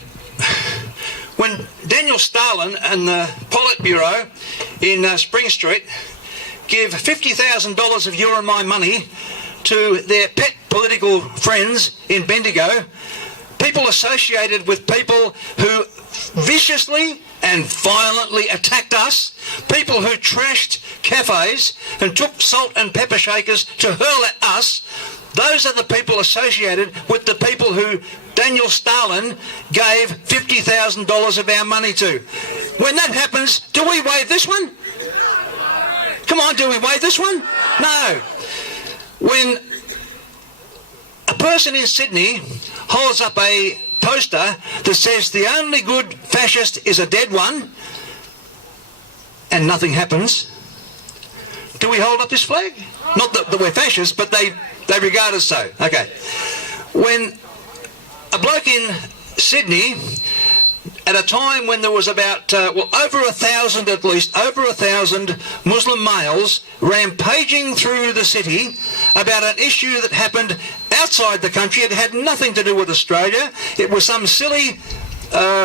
Daniel Stalin and the Politburo in Spring Street give $50,000 of your and my money to their pet political friends in Bendigo, people associated with people who viciously and violently attacked us, people who trashed cafes and took salt and pepper shakers to hurl at us, those are the people associated with the people who Daniel Stalin gave $50,000 of our money to. When that happens, do we wave this one? Come on, do we wave this one? No. When a person in Sydney holds up a poster that says the only good fascist is a dead one, and nothing happens, do we hold up this flag? Not that we're fascists, but they regard us so. Okay. When a bloke in Sydney, at a time when there was about, over 1,000 at least, over 1,000 Muslim males rampaging through the city about an issue that happened outside the country. It had nothing to do with Australia. It was some silly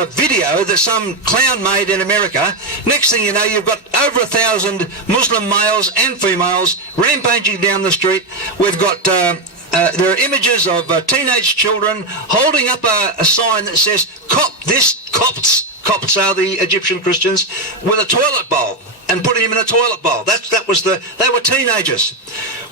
video that some clown made in America. Next thing you know, you've got over 1,000 Muslim males and females rampaging down the street. We've got there are images of teenage children holding up a sign that says "Cop this, Copts." Copts are the Egyptian Christians, with a toilet bowl, and putting him in a toilet bowl. They were teenagers.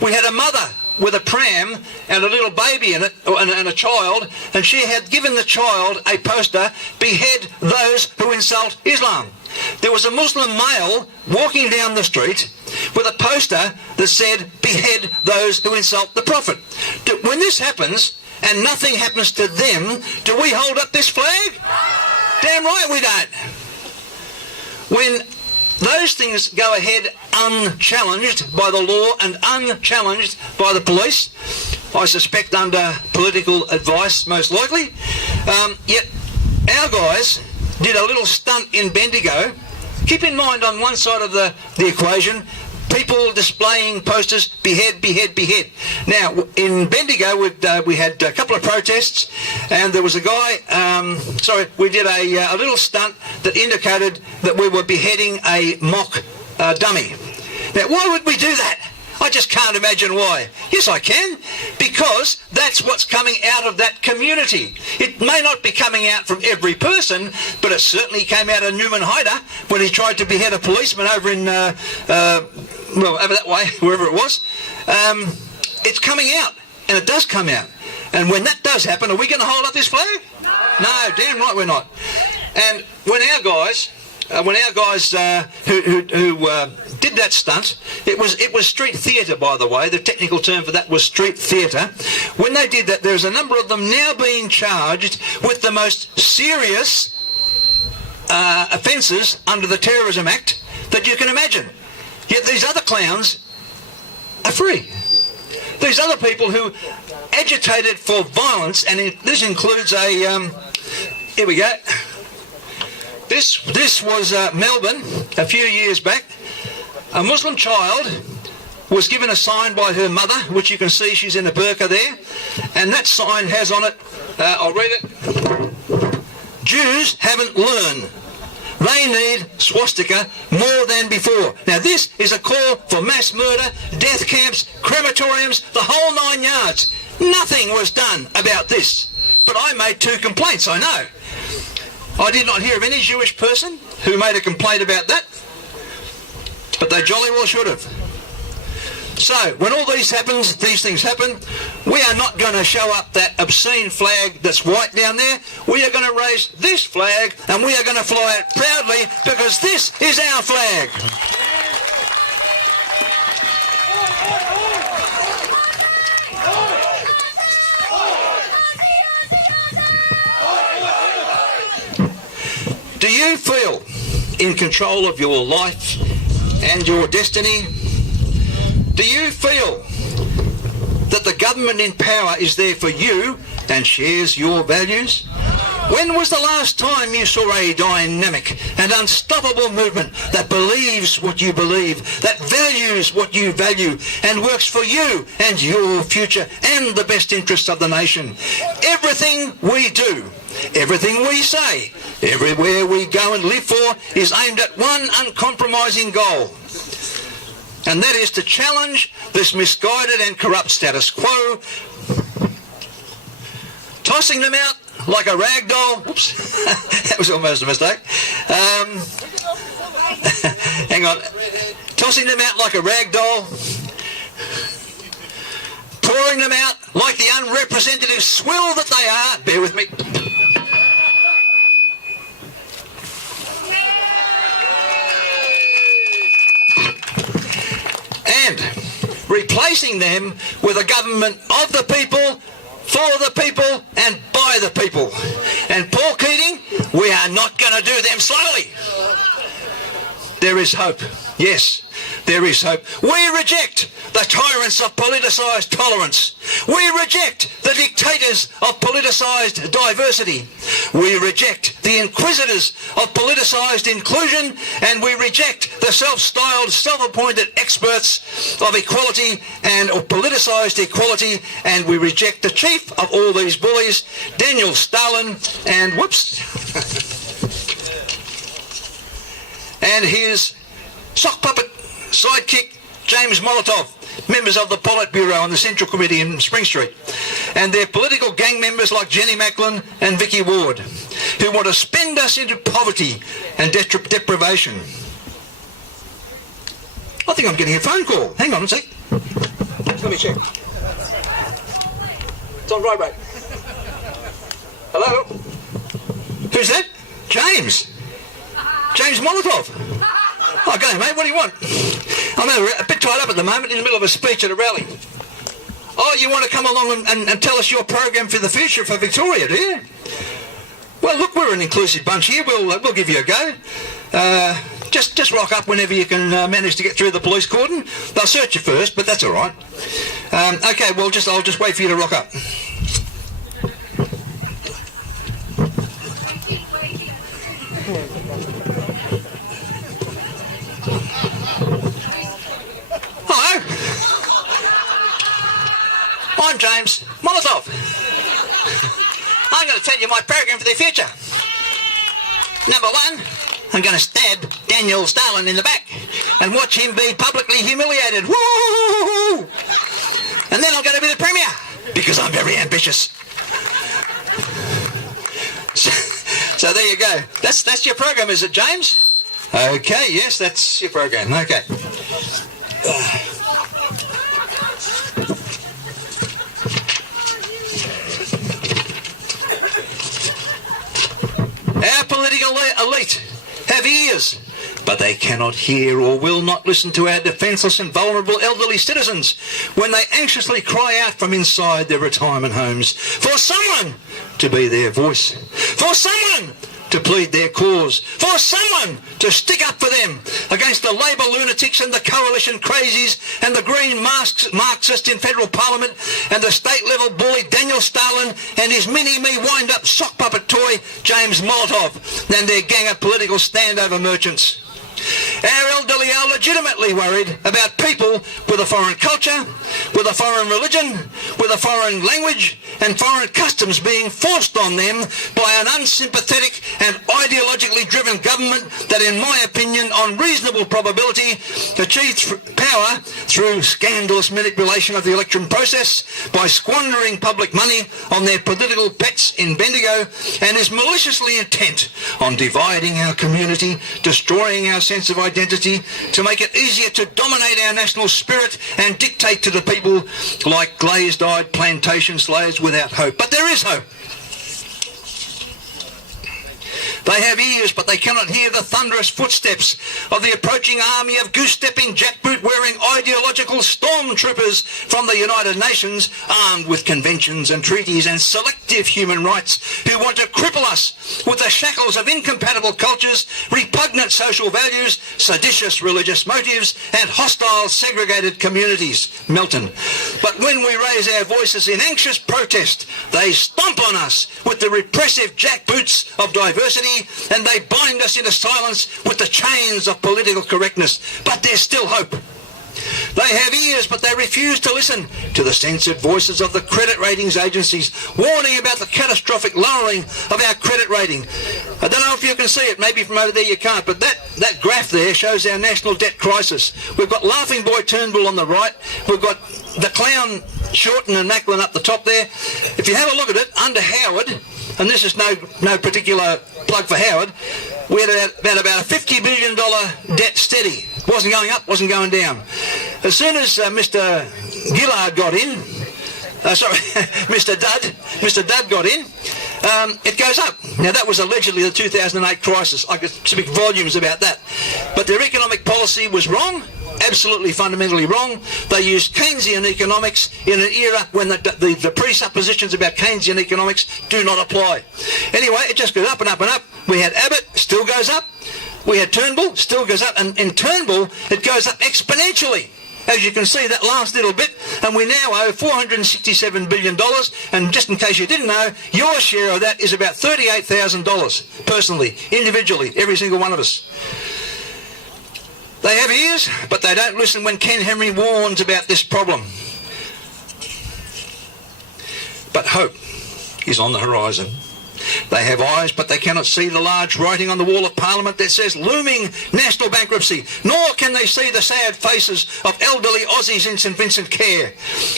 We had a mother with a pram and a little baby in it, and a child, and she had given the child a poster, "Behead those who insult Islam." There was a Muslim male walking down the street with a poster that said, "Behead those who insult the Prophet." When this happens, and nothing happens to them, do we hold up this flag? Damn right we don't. When those things go ahead unchallenged by the law and unchallenged by the police, I suspect under political advice most likely, yet our guys did a little stunt in Bendigo. Keep in mind, on one side of the equation, people displaying posters, behead, behead, behead. Now, in Bendigo, we had a couple of protests, and there was a guy, we did a little stunt that indicated that we were beheading a mock dummy. Now, why would we do that? I just can't imagine why. Yes, I can, because that's what's coming out of that community. It may not be coming out from every person, but it certainly came out of Newman Hyder when he tried to behead a policeman over in, over that way, wherever it was. It's coming out, and it does come out. And when that does happen, are we going to hold up this flag? No, damn right we're not. And when our guys who did that stunt, it was street theatre, by the way. The technical term for that was street theatre. When they did that, there's a number of them now being charged with the most serious offences under the Terrorism Act that you can imagine. Yet these other clowns are free. These other people who agitated for violence, and this includes a... here we go. This was Melbourne a few years back. A Muslim child was given a sign by her mother, which you can see she's in the burqa there, and that sign has on it, I'll read it, Jews haven't learned. They need swastika more than before. Now this is a call for mass murder, death camps, crematoriums, the whole 9 yards. Nothing was done about this. But I made 2 complaints, I know. I did not hear of any Jewish person who made a complaint about that, but they jolly well should have. So, when all these things happen, we are not going to show up that obscene flag that's white down there. We are going to raise this flag, and we are going to fly it proudly, because this is our flag. Do you feel in control of your life and your destiny? Do you feel that the government in power is there for you and shares your values? When was the last time you saw a dynamic and unstoppable movement that believes what you believe, that values what you value, and works for you and your future and the best interests of the nation? Everything we do, everything we say, everywhere we go and live for is aimed at one uncompromising goal. And that is to challenge this misguided and corrupt status quo, tossing them out like a rag doll. Oops, that was almost a mistake. Hang on. Tossing them out like a rag doll, pouring them out like the unrepresentative swill that they are. Bear with me. And replacing them with a government of the people, for the people, and by the people. And Paul Keating, we are not going to do them slowly. There is hope. Yes, there is hope. We reject the tyrants of politicised tolerance. We reject the dictators of politicised diversity. We reject the inquisitors of politicised inclusion, and we reject the self-styled, self-appointed experts of equality and of politicised equality, and we reject the chief of all these bullies, Daniel Stalin, and and his sock puppet sidekick, James Molotov, members of the Politburo and the Central Committee in Spring Street, and their political gang members like Jenny Macklin and Vicky Ward, who want to spend us into poverty and deprivation. I think I'm getting a phone call. Hang on a sec. Let me check. It's on vibrate. Hello? Who's that? James. James Molotov. Oh, go, mate, what do you want? I'm a bit tied up at the moment in the middle of a speech at a rally. Oh, you want to come along and tell us your program for the future for Victoria, do you? Well, look, we're an inclusive bunch here. We'll give you a go. Just rock up whenever you can manage to get through the police cordon. They'll search you first, but that's all right. Okay, well, I'll just wait for you to rock up. Hello. I'm James Molotov. I'm going to tell you my program for the future. Number one, I'm going to stab Daniel Stalin in the back and watch him be publicly humiliated. Woo! And then I'm going to be the Premier because I'm very ambitious. So there you go. That's your program, is it, James? Okay, yes, that's your program. Okay. Our political elite have ears, but they cannot hear or will not listen to our defenceless and vulnerable elderly citizens when they anxiously cry out from inside their retirement homes for someone to be their voice, for someone to plead their cause, for someone to stick up for them against the Labor lunatics and the coalition crazies and the green Marxists in federal parliament and the state-level bully Daniel Stalin and his mini-me wind-up sock puppet toy James Molotov and their gang of political standover merchants. Our elderly are legitimately worried about people with a foreign culture, with a foreign religion, with a foreign language and foreign customs being forced on them by an unsympathetic and ideologically driven government that, in my opinion, on reasonable probability, achieved power through scandalous manipulation of the election process by squandering public money on their political pets in Bendigo and is maliciously intent on dividing our community, destroying our sense of identity, to make it easier to dominate our national spirit and dictate to the people like glazed-eyed plantation slaves without hope. But there is hope. They have ears, but they cannot hear the thunderous footsteps of the approaching army of goose-stepping, jackboot-wearing ideological stormtroopers from the United Nations, armed with conventions and treaties and selective human rights, who want to cripple us with the shackles of incompatible cultures, repugnant social values, seditious religious motives, and hostile segregated communities. Melton. But when we raise our voices in anxious protest, they stomp on us with the repressive jackboots of diversity, and they bind us into silence with the chains of political correctness. But there's still hope. They have ears, but they refuse to listen to the censored voices of the credit ratings agencies, warning about the catastrophic lowering of our credit rating. I don't know if you can see it, maybe from over there you can't, but that graph there shows our national debt crisis. We've got Laughing Boy Turnbull on the right, we've got the clown Shorten and Macklin up the top there. If you have a look at it, under Howard, and this is no particular plug for Howard, we had about a $50 billion debt steady. Wasn't going up, wasn't going down. As soon as Mr. Gillard got in, Mr. Dud got in, it goes up. Now that was allegedly the 2008 crisis. I could speak volumes about that. But their economic policy was wrong. Absolutely fundamentally wrong. They used Keynesian economics in an era when the presuppositions about Keynesian economics do not apply. Anyway, it just goes up and up and up. We had Abbott, still goes up. We had Turnbull, still goes up. And in Turnbull, it goes up exponentially. As you can see, that last little bit, and we now owe $467 billion, and just in case you didn't know, your share of that is about $38,000, personally, individually, every single one of us. They have ears, but they don't listen when Ken Henry warns about this problem. But hope is on the horizon. They have eyes, but they cannot see the large writing on the wall of Parliament that says looming national bankruptcy, nor can they see the sad faces of elderly Aussies in St Vincent Care.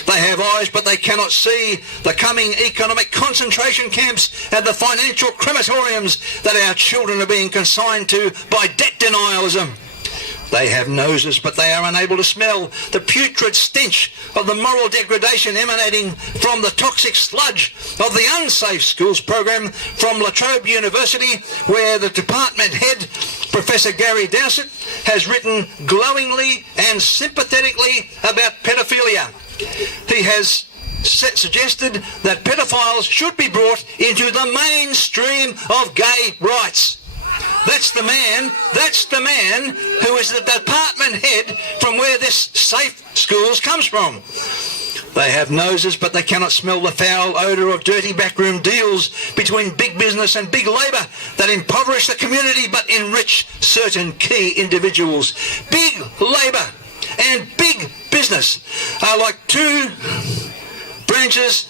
They have eyes, but they cannot see the coming economic concentration camps and the financial crematoriums that our children are being consigned to by debt denialism. They have noses, but they are unable to smell the putrid stench of the moral degradation emanating from the toxic sludge of the unsafe schools program from La Trobe University, where the department head, Professor Gary Dowsett, has written glowingly and sympathetically about pedophilia. He has suggested that pedophiles should be brought into the mainstream of gay rights. That's the man who is the department head from where this safe schools comes from. They have noses, but they cannot smell the foul odour of dirty backroom deals between big business and big labour that impoverish the community but enrich certain key individuals. Big labour and big business are like two branches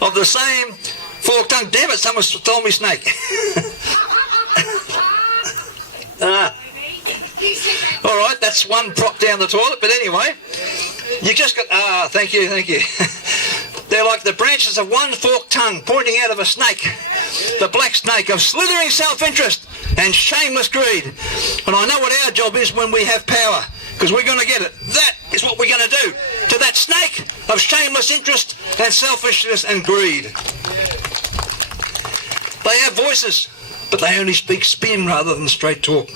of the same forked tongue. Damn it, someone stole me snake. All right, that's one prop down the toilet, but anyway, you just got, thank you. They're like the branches of one forked tongue pointing out of a snake, the black snake of slithering self-interest and shameless greed. And I know what our job is when we have power, because we're going to get it. That is what we're going to do to that snake of shameless interest and selfishness and greed. They have voices, but they only speak spin rather than straight talk.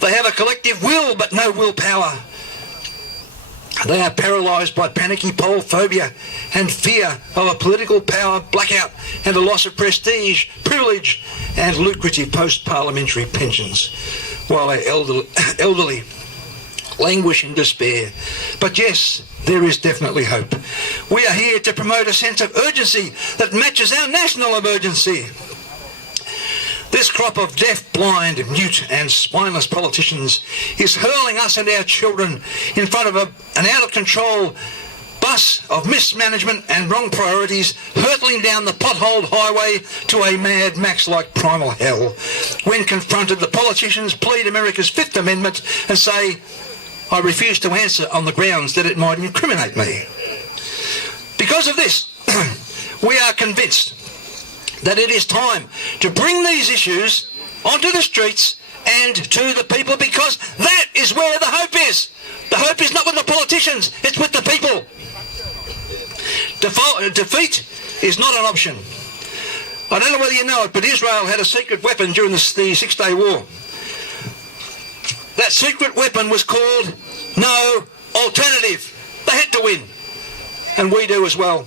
They have a collective will, but no willpower. They are paralysed by panicky poll phobia and fear of a political power blackout and a loss of prestige, privilege and lucrative post-parliamentary pensions, while our elderly languish in despair. But yes, there is definitely hope. We are here to promote a sense of urgency that matches our national emergency. This crop of deaf, blind, mute and spineless politicians is hurling us and our children in front of an out-of-control bus of mismanagement and wrong priorities, hurtling down the potholed highway to a Mad Max-like primal hell. When confronted, the politicians plead America's Fifth Amendment and say, I refuse to answer on the grounds that it might incriminate me. Because of this, we are convinced that it is time to bring these issues onto the streets and to the people, because that is where the hope is. The hope is not with the politicians, it's with the people. Defeat is not an option. I don't know whether you know it, but Israel had a secret weapon during the Six-Day War. That secret weapon was called no alternative. They had to win, and we do as well.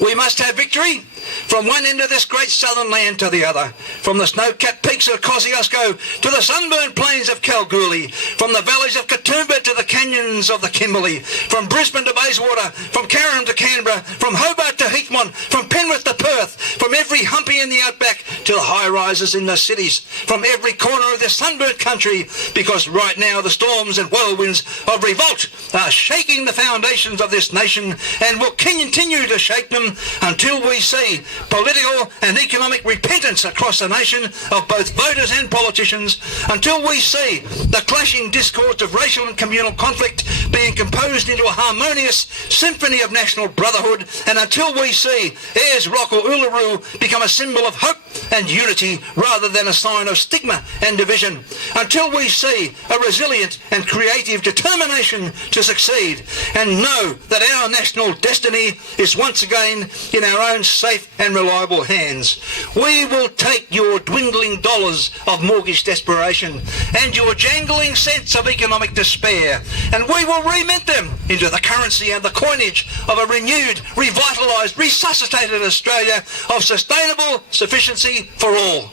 We must have victory from one end of this great southern land to the other, from the snow-capped peaks of Kosciuszko to the sunburned plains of Kalgoorlie, from the valleys of Katoomba to the canyons of the Kimberley, from Brisbane to Bayswater, from Carrum to Canberra, from Hobart to Heathmont, from Penrith to Perth, from every humpy in the outback to the high-rises in the cities, from every corner of this sunburnt country, because right now the storms and whirlwinds of revolt are shaking the foundations of this nation and will continue to shake them until we see political and economic repentance across the nation of both voters and politicians, until we see the clashing discords of racial and communal conflict being composed into a harmonious symphony of national brotherhood, and until we see Ayers Rock or Uluru become a symbol of hope and unity rather than a sign of stigma and division, until we see a resilient and creative determination to succeed and know that our national destiny is once again in our own safe and reliable hands. We will take your dwindling dollars of mortgage desperation and your jangling sense of economic despair, and we will remint them into the currency and the coinage of a renewed, revitalised, resuscitated Australia of sustainable sufficiency for all.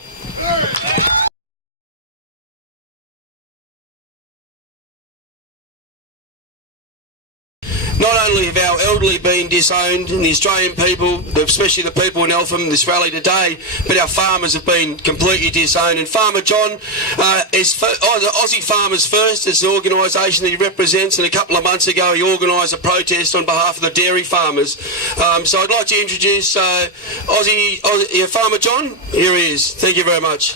Not only have our elderly been disowned, and the Australian people, especially the people in Eltham, this rally today, but our farmers have been completely disowned. And Farmer John is the Aussie Farmers First. It's an organisation that he represents, and a couple of months ago he organised a protest on behalf of the dairy farmers. So I'd like to introduce Farmer John. Here he is. Thank you very much.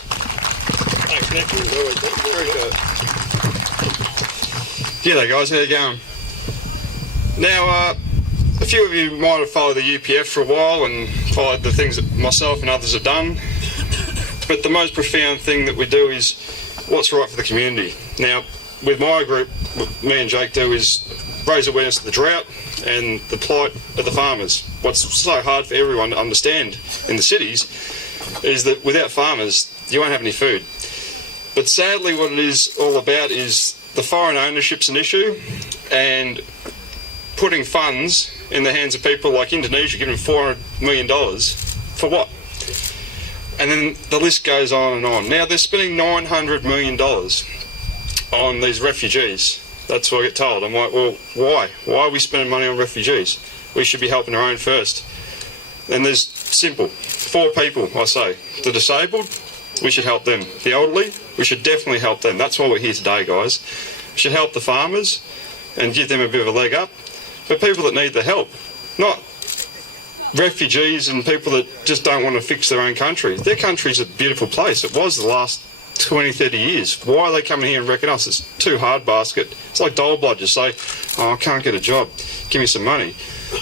Thanks, Nick. G'day guys, how you going? Now, a few of you might have followed the UPF for a while and followed the things that myself and others have done, but the most profound thing that we do is what's right for the community. Now, with my group, what me and Jake do is raise awareness of the drought and the plight of the farmers. What's so hard for everyone to understand in the cities is that without farmers, you won't have any food. But sadly, what it is all about is the foreign ownership's an issue, and putting funds in the hands of people like Indonesia, giving $400 million, for what? And then the list goes on and on. Now they're spending $900 million on these refugees. That's what I get told. I'm like, well, why? Why are we spending money on refugees? We should be helping our own first. And there's simple 4 people, I say. The disabled, we should help them. The elderly, we should definitely help them. That's why we're here today, guys. We should help the farmers and give them a bit of a leg up. But people that need the help, not refugees and people that just don't want to fix their own country. Their country's a beautiful place. It was the last 20, 30 years. Why are they coming here and wrecking us? It's too hard basket. It's like dole blood. Just say, oh, I can't get a job. Give me some money.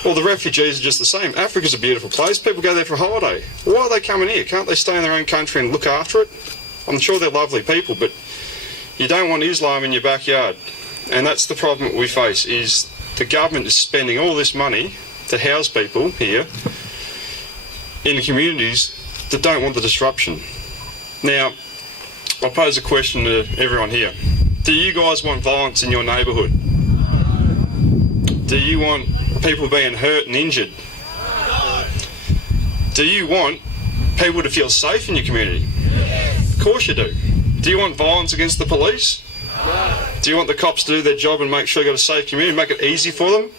Well, the refugees are just the same. Africa's a beautiful place. People go there for a holiday. Why are they coming here? Can't they stay in their own country and look after it? I'm sure they're lovely people, but you don't want Islam in your backyard. And that's the problem that we face, is the government is spending all this money to house people here in communities that don't want the disruption. Now, I'll pose a question to everyone here. Do you guys want violence in your neighbourhood? Do you want people being hurt and injured? Do you want people to feel safe in your community? Of course you do. Do you want violence against the police? Do you want the cops to do their job and make sure you've got a safe community, make it easy for them?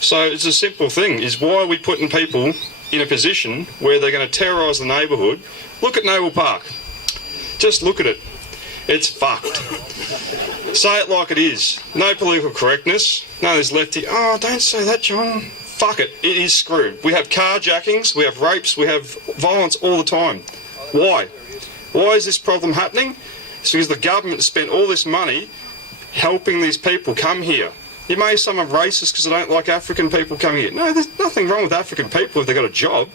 So it's a simple thing, is why are we putting people in a position where they're going to terrorise the neighbourhood? Look at Noble Park. Just look at it. It's fucked. Say it like it is. No political correctness. No, there's lefty. Oh, don't say that, John. Fuck it. It is screwed. We have carjackings, we have rapes, we have violence all the time. Why? Why is this problem happening? It's because the government spent all this money helping these people come here. You may say I'm racist because I don't like African people coming here. No, there's nothing wrong with African people if they've got a job.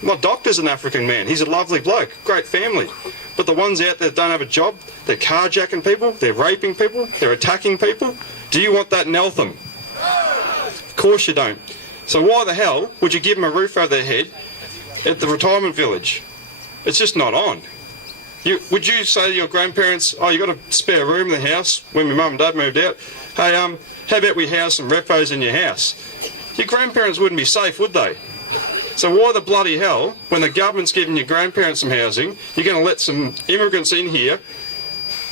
My doctor's an African man. He's a lovely bloke. Great family. But the ones out there that don't have a job, they're carjacking people, they're raping people, they're attacking people. Do you want that in Eltham? Of course you don't. So why the hell would you give them a roof over their head at the retirement village? It's just not on. Would you say to your grandparents, oh, you got a spare room in the house when my mum and dad moved out? Hey, how about we house some refos in your house? Your grandparents wouldn't be safe, would they? So why the bloody hell, when the government's giving your grandparents some housing, you're going to let some immigrants in here,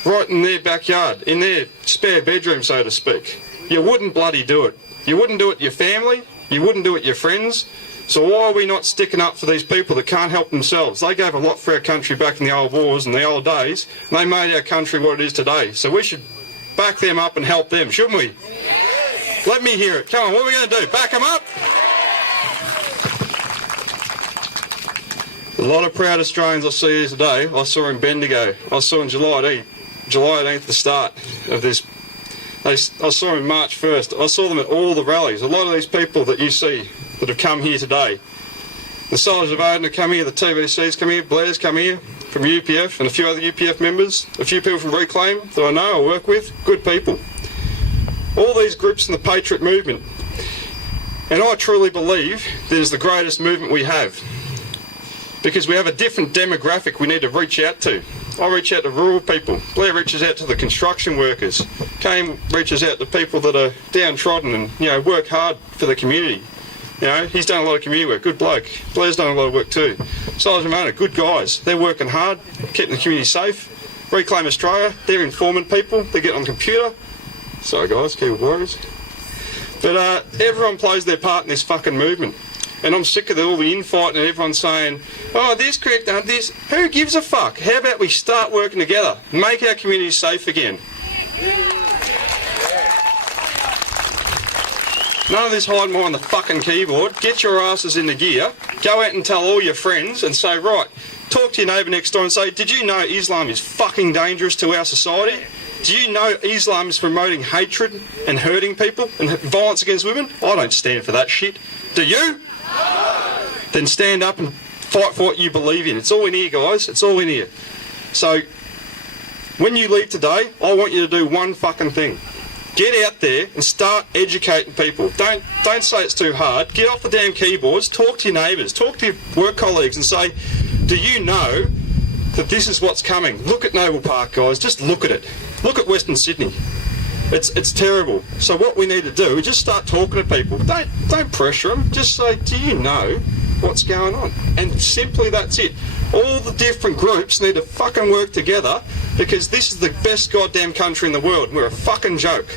right in their backyard, in their spare bedroom, so to speak? You wouldn't bloody do it. You wouldn't do it to your family, you wouldn't do it to your friends. So why are we not sticking up for these people that can't help themselves? They gave a lot for our country back in the old wars and the old days, and they made our country what it is today. So we should back them up and help them, shouldn't we? Let me hear it. Come on, what are we going to do? Back them up? A lot of proud Australians I see here today, I saw in Bendigo. I saw in July 18th, the start of this. I saw them in March 1st. I saw them at all the rallies. A lot of these people that you see that have come here today. The Soldiers of Odin have come here, the TVC's come here, Blair's come here, from UPF and a few other UPF members, a few people from Reclaim that I know, I work with, good people. All these groups in the Patriot movement. And I truly believe that is the greatest movement we have. Because we have a different demographic we need to reach out to. I reach out to rural people. Blair reaches out to the construction workers. Kane reaches out to people that are downtrodden and, work hard for the community. He's done a lot of community work, good bloke. Blair's done a lot of work too. Soldier Mona, good guys. They're working hard, keeping the community safe. Reclaim Australia, they're informant people. They get on the computer. Sorry guys, keyboard warriors. But everyone plays their part in this fucking movement. And I'm sick of all the infighting and everyone saying, oh, this correct, this. Who gives a fuck? How about we start working together? Make our community safe again. None of this hiding behind the fucking keyboard. Get your asses into gear. Go out and tell all your friends and say, right, talk to your neighbour next door and say, did you know Islam is fucking dangerous to our society? Do you know Islam is promoting hatred and hurting people and violence against women? I don't stand for that shit. Do you? No. Then stand up and fight for what you believe in. It's all in here, guys. It's all in here. So, when you leave today, I want you to do one fucking thing. Get out there and start educating people. Don't say it's too hard. Get off the damn keyboards. Talk to your neighbours. Talk to your work colleagues and say, do you know that this is what's coming? Look at Noble Park, guys. Just look at it. Look at Western Sydney. It's terrible. So what we need to do is just start talking to people. Don't pressure them. Just say, do you know what's going on? And simply that's it. All the different groups need to fucking work together, because this is the best goddamn country in the world. We're a fucking joke.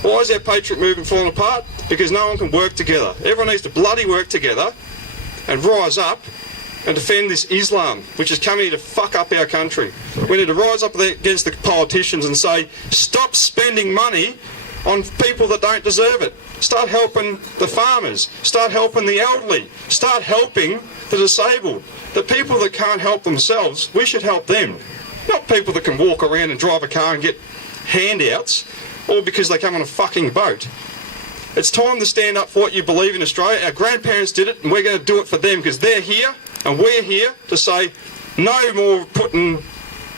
Why is our Patriot movement falling apart? Because no one can work together. Everyone needs to bloody work together and rise up and defend this Islam, which is coming to fuck up our country. We need to rise up against the politicians and say, stop spending money on people that don't deserve it. Start helping the farmers. Start helping the elderly. Start helping the disabled. The people that can't help themselves, we should help them. Not people that can walk around and drive a car and get handouts, all because they come on a fucking boat. It's time to stand up for what you believe in Australia. Our grandparents did it, and we're going to do it for them, because they're here and we're here to say no more putting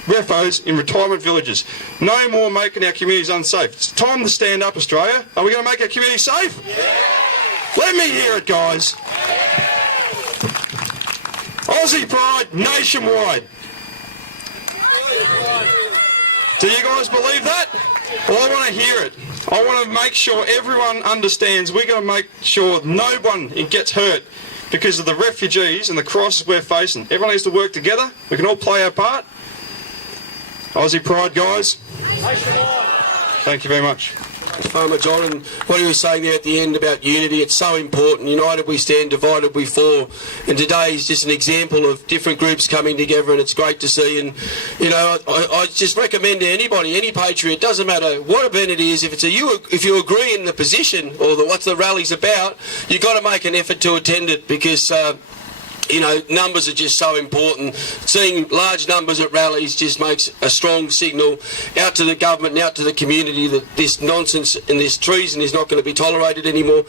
refos in retirement villages. No more making our communities unsafe. It's time to stand up, Australia. Are we going to make our community safe? Yeah. Let me hear it, guys. Aussie pride nationwide. Do you guys believe that? Well, I want to hear it. I want to make sure everyone understands. We're going to make sure no one gets hurt because of the refugees and the crisis we're facing. Everyone needs to work together. We can all play our part. Aussie pride, guys. Thank you very much. Farmer John, and what he was saying there at the end about unity, it's so important. United we stand, divided we fall. And today is just an example of different groups coming together, and it's great to see. And I just recommend to anybody, any patriot, doesn't matter what event it is, if you agree in the position or what the rally's about, you've got to make an effort to attend it, because numbers are just so important. Seeing large numbers at rallies just makes a strong signal out to the government and out to the community that this nonsense and this treason is not going to be tolerated anymore.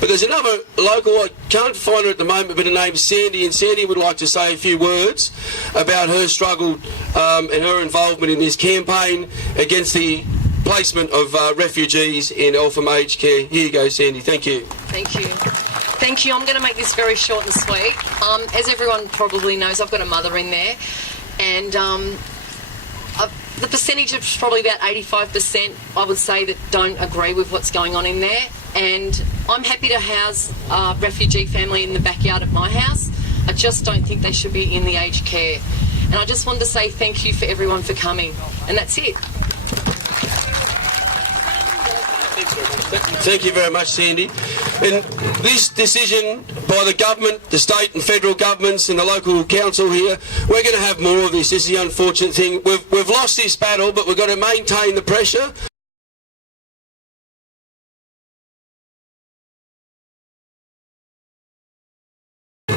But there's another local, I can't find her at the moment, but her name's Sandy, and Sandy would like to say a few words about her struggle and her involvement in this campaign against the placement of refugees in Eltham aged care. Here you go, Sandy. Thank you. Thank you. Thank you. I'm going to make this very short and sweet. As everyone probably knows, I've got a mother in there, and the percentage is probably about 85%, I would say, that don't agree with what's going on in there. And I'm happy to house a refugee family in the backyard of my house. I just don't think they should be in the aged care. And I just wanted to say thank you for everyone for coming. And that's it. Thank you very much, Sandy. And this decision by the government, the state and federal governments and the local council here, we're going to have more of this. This is the unfortunate thing. We've lost this battle, but we've got to maintain the pressure.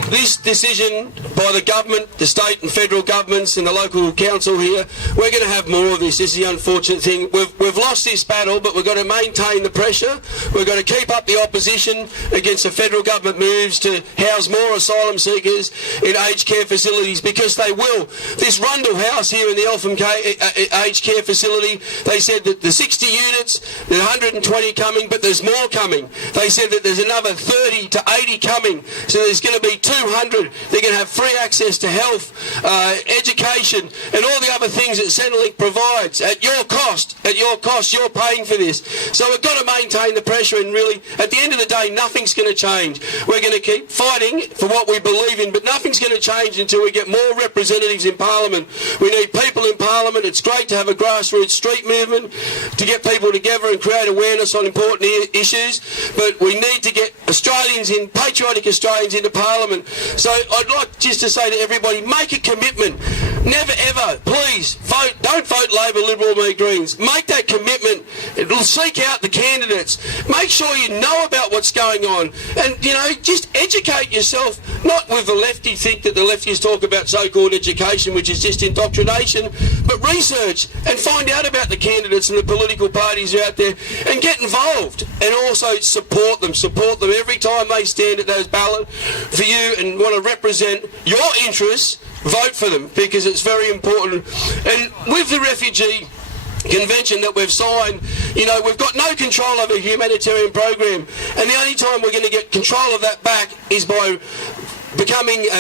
This decision by the government, the state and federal governments and the local council here, we're going to have more of this. This is the unfortunate thing. We've lost this battle, but we've got to maintain the pressure. We've got to keep up the opposition against the federal government moves to house more asylum seekers in aged care facilities, because they will. This Rundle House here in the Eltham aged care facility, they said that the 60 units, there's 120 coming, but there's more coming. They said that there's another 30 to 80 coming, so there's going to be 200. They're going to have free access to health, education, and all the other things that Centrelink provides at your cost. At your cost, you're paying for this. So we've got to maintain the pressure, and really, at the end of the day, nothing's going to change. We're going to keep fighting for what we believe in, but nothing's going to change until we get more representatives in Parliament. We need people in Parliament. It's great to have a grassroots street movement to get people together and create awareness on important issues, but we need to get Australians in, patriotic Australians into Parliament. So I'd like just to say to everybody, make a commitment. Never ever, please, vote. Don't vote Labor, Liberal, or Greens. Make that commitment. It'll seek out the candidates. Make sure you know about what's going on. And, just educate yourself. Not with the lefty think that the lefties talk about so-called education, which is just indoctrination, but research and find out about the candidates and the political parties out there and get involved. And also support them. Support them every time they stand at those ballots for you and want to represent your interests. Vote for them, because it's very important. And with the refugee convention that we've signed, we've got no control over a humanitarian program, and the only time we're going to get control of that back is by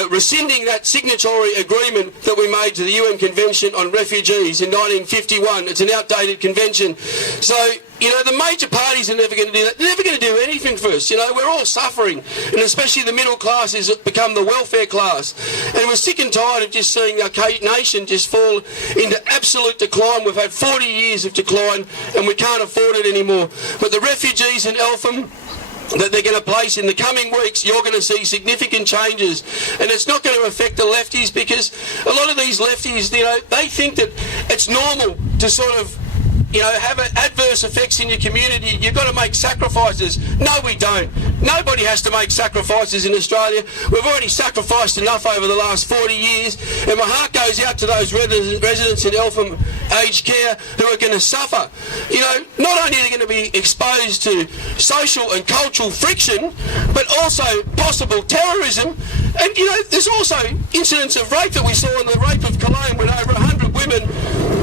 rescinding that signatory agreement that we made to the UN Convention on Refugees in 1951. It's an outdated convention. So, you know, the major parties are never going to do that. They're never going to do anything for us. You know, we're all suffering, and especially the middle class has become the welfare class. And we're sick and tired of just seeing our nation just fall into absolute decline. We've had 40 years of decline, and we can't afford it anymore. But the refugees in Eltham that they're going to place in the coming weeks, you're going to see significant changes, and it's not going to affect the lefties, because a lot of these lefties, you know, they think that it's normal to sort of, you know, have adverse effects in your community. You've got to make sacrifices. No, we don't. Nobody has to make sacrifices in Australia. We've already sacrificed enough over the last 40 years, and my heart goes out to those residents in Eltham aged care who are going to suffer. You know, not only are they going to be exposed to social and cultural friction, but also possible terrorism. And, you know, there's also incidents of rape that we saw in the rape of Cologne, when over 100 women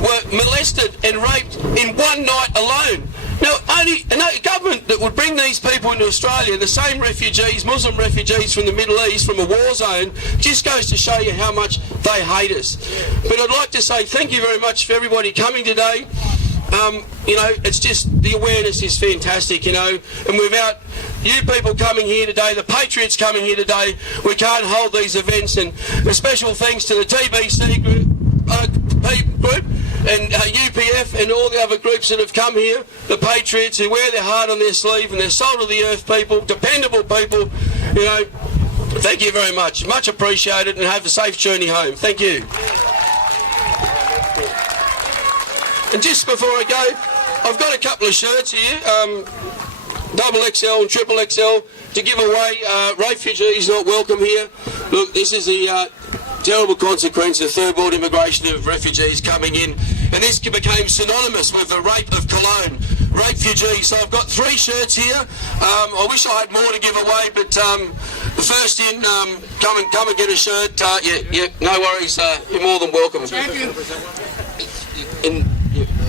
were molested and raped in one night alone. Now, only a government that would bring these people into Australia, the same refugees, Muslim refugees from the Middle East, from a war zone, just goes to show you how much they hate us. But I'd like to say thank you very much for everybody coming today. You know, it's just, the awareness is fantastic, you know, and without you people coming here today, the Patriots coming here today, we can't hold these events. And a special thanks to the TBC group and UPF and all the other groups that have come here, the Patriots who wear their heart on their sleeve and they're salt of the earth people, dependable people, you know. Thank you very much. Much appreciated, and have a safe journey home. Thank you. And just before I go, I've got a couple of shirts here, double XL and triple XL, to give away. Refugees not welcome here. Look, this is the terrible consequence of third world immigration of refugees coming in, and this became synonymous with the rape of Cologne. Refugees. So I've got 3 shirts here. I wish I had more to give away, but the first in, come and get a shirt. Yeah, no worries. You're more than welcome.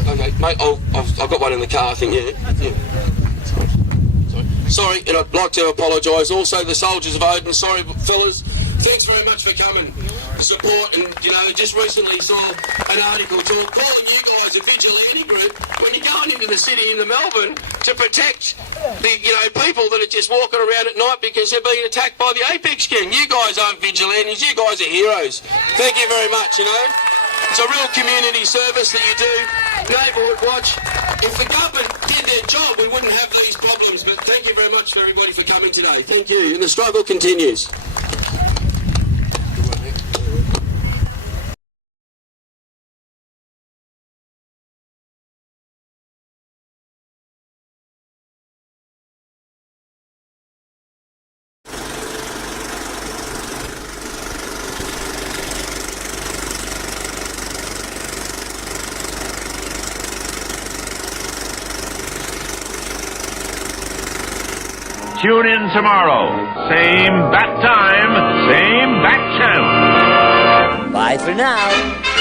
Okay, mate, I've got one in the car, I think, yeah. Sorry, and I'd like to apologise. Also, the soldiers of Odin, sorry, fellas. Thanks very much for coming, support, and, you know, just recently saw an article calling you guys a vigilante group when you're going into the city into Melbourne to protect the, you know, people that are just walking around at night because they're being attacked by the Apex Gang. You guys aren't vigilantes, you guys are heroes. Thank you very much, you know. It's a real community service that you do, neighbourhood watch. If the government did their job, we wouldn't have these problems, but thank you very much to everybody for coming today. Thank you, and the struggle continues. Tune in tomorrow. Same bat time, same bat channel. Bye for now.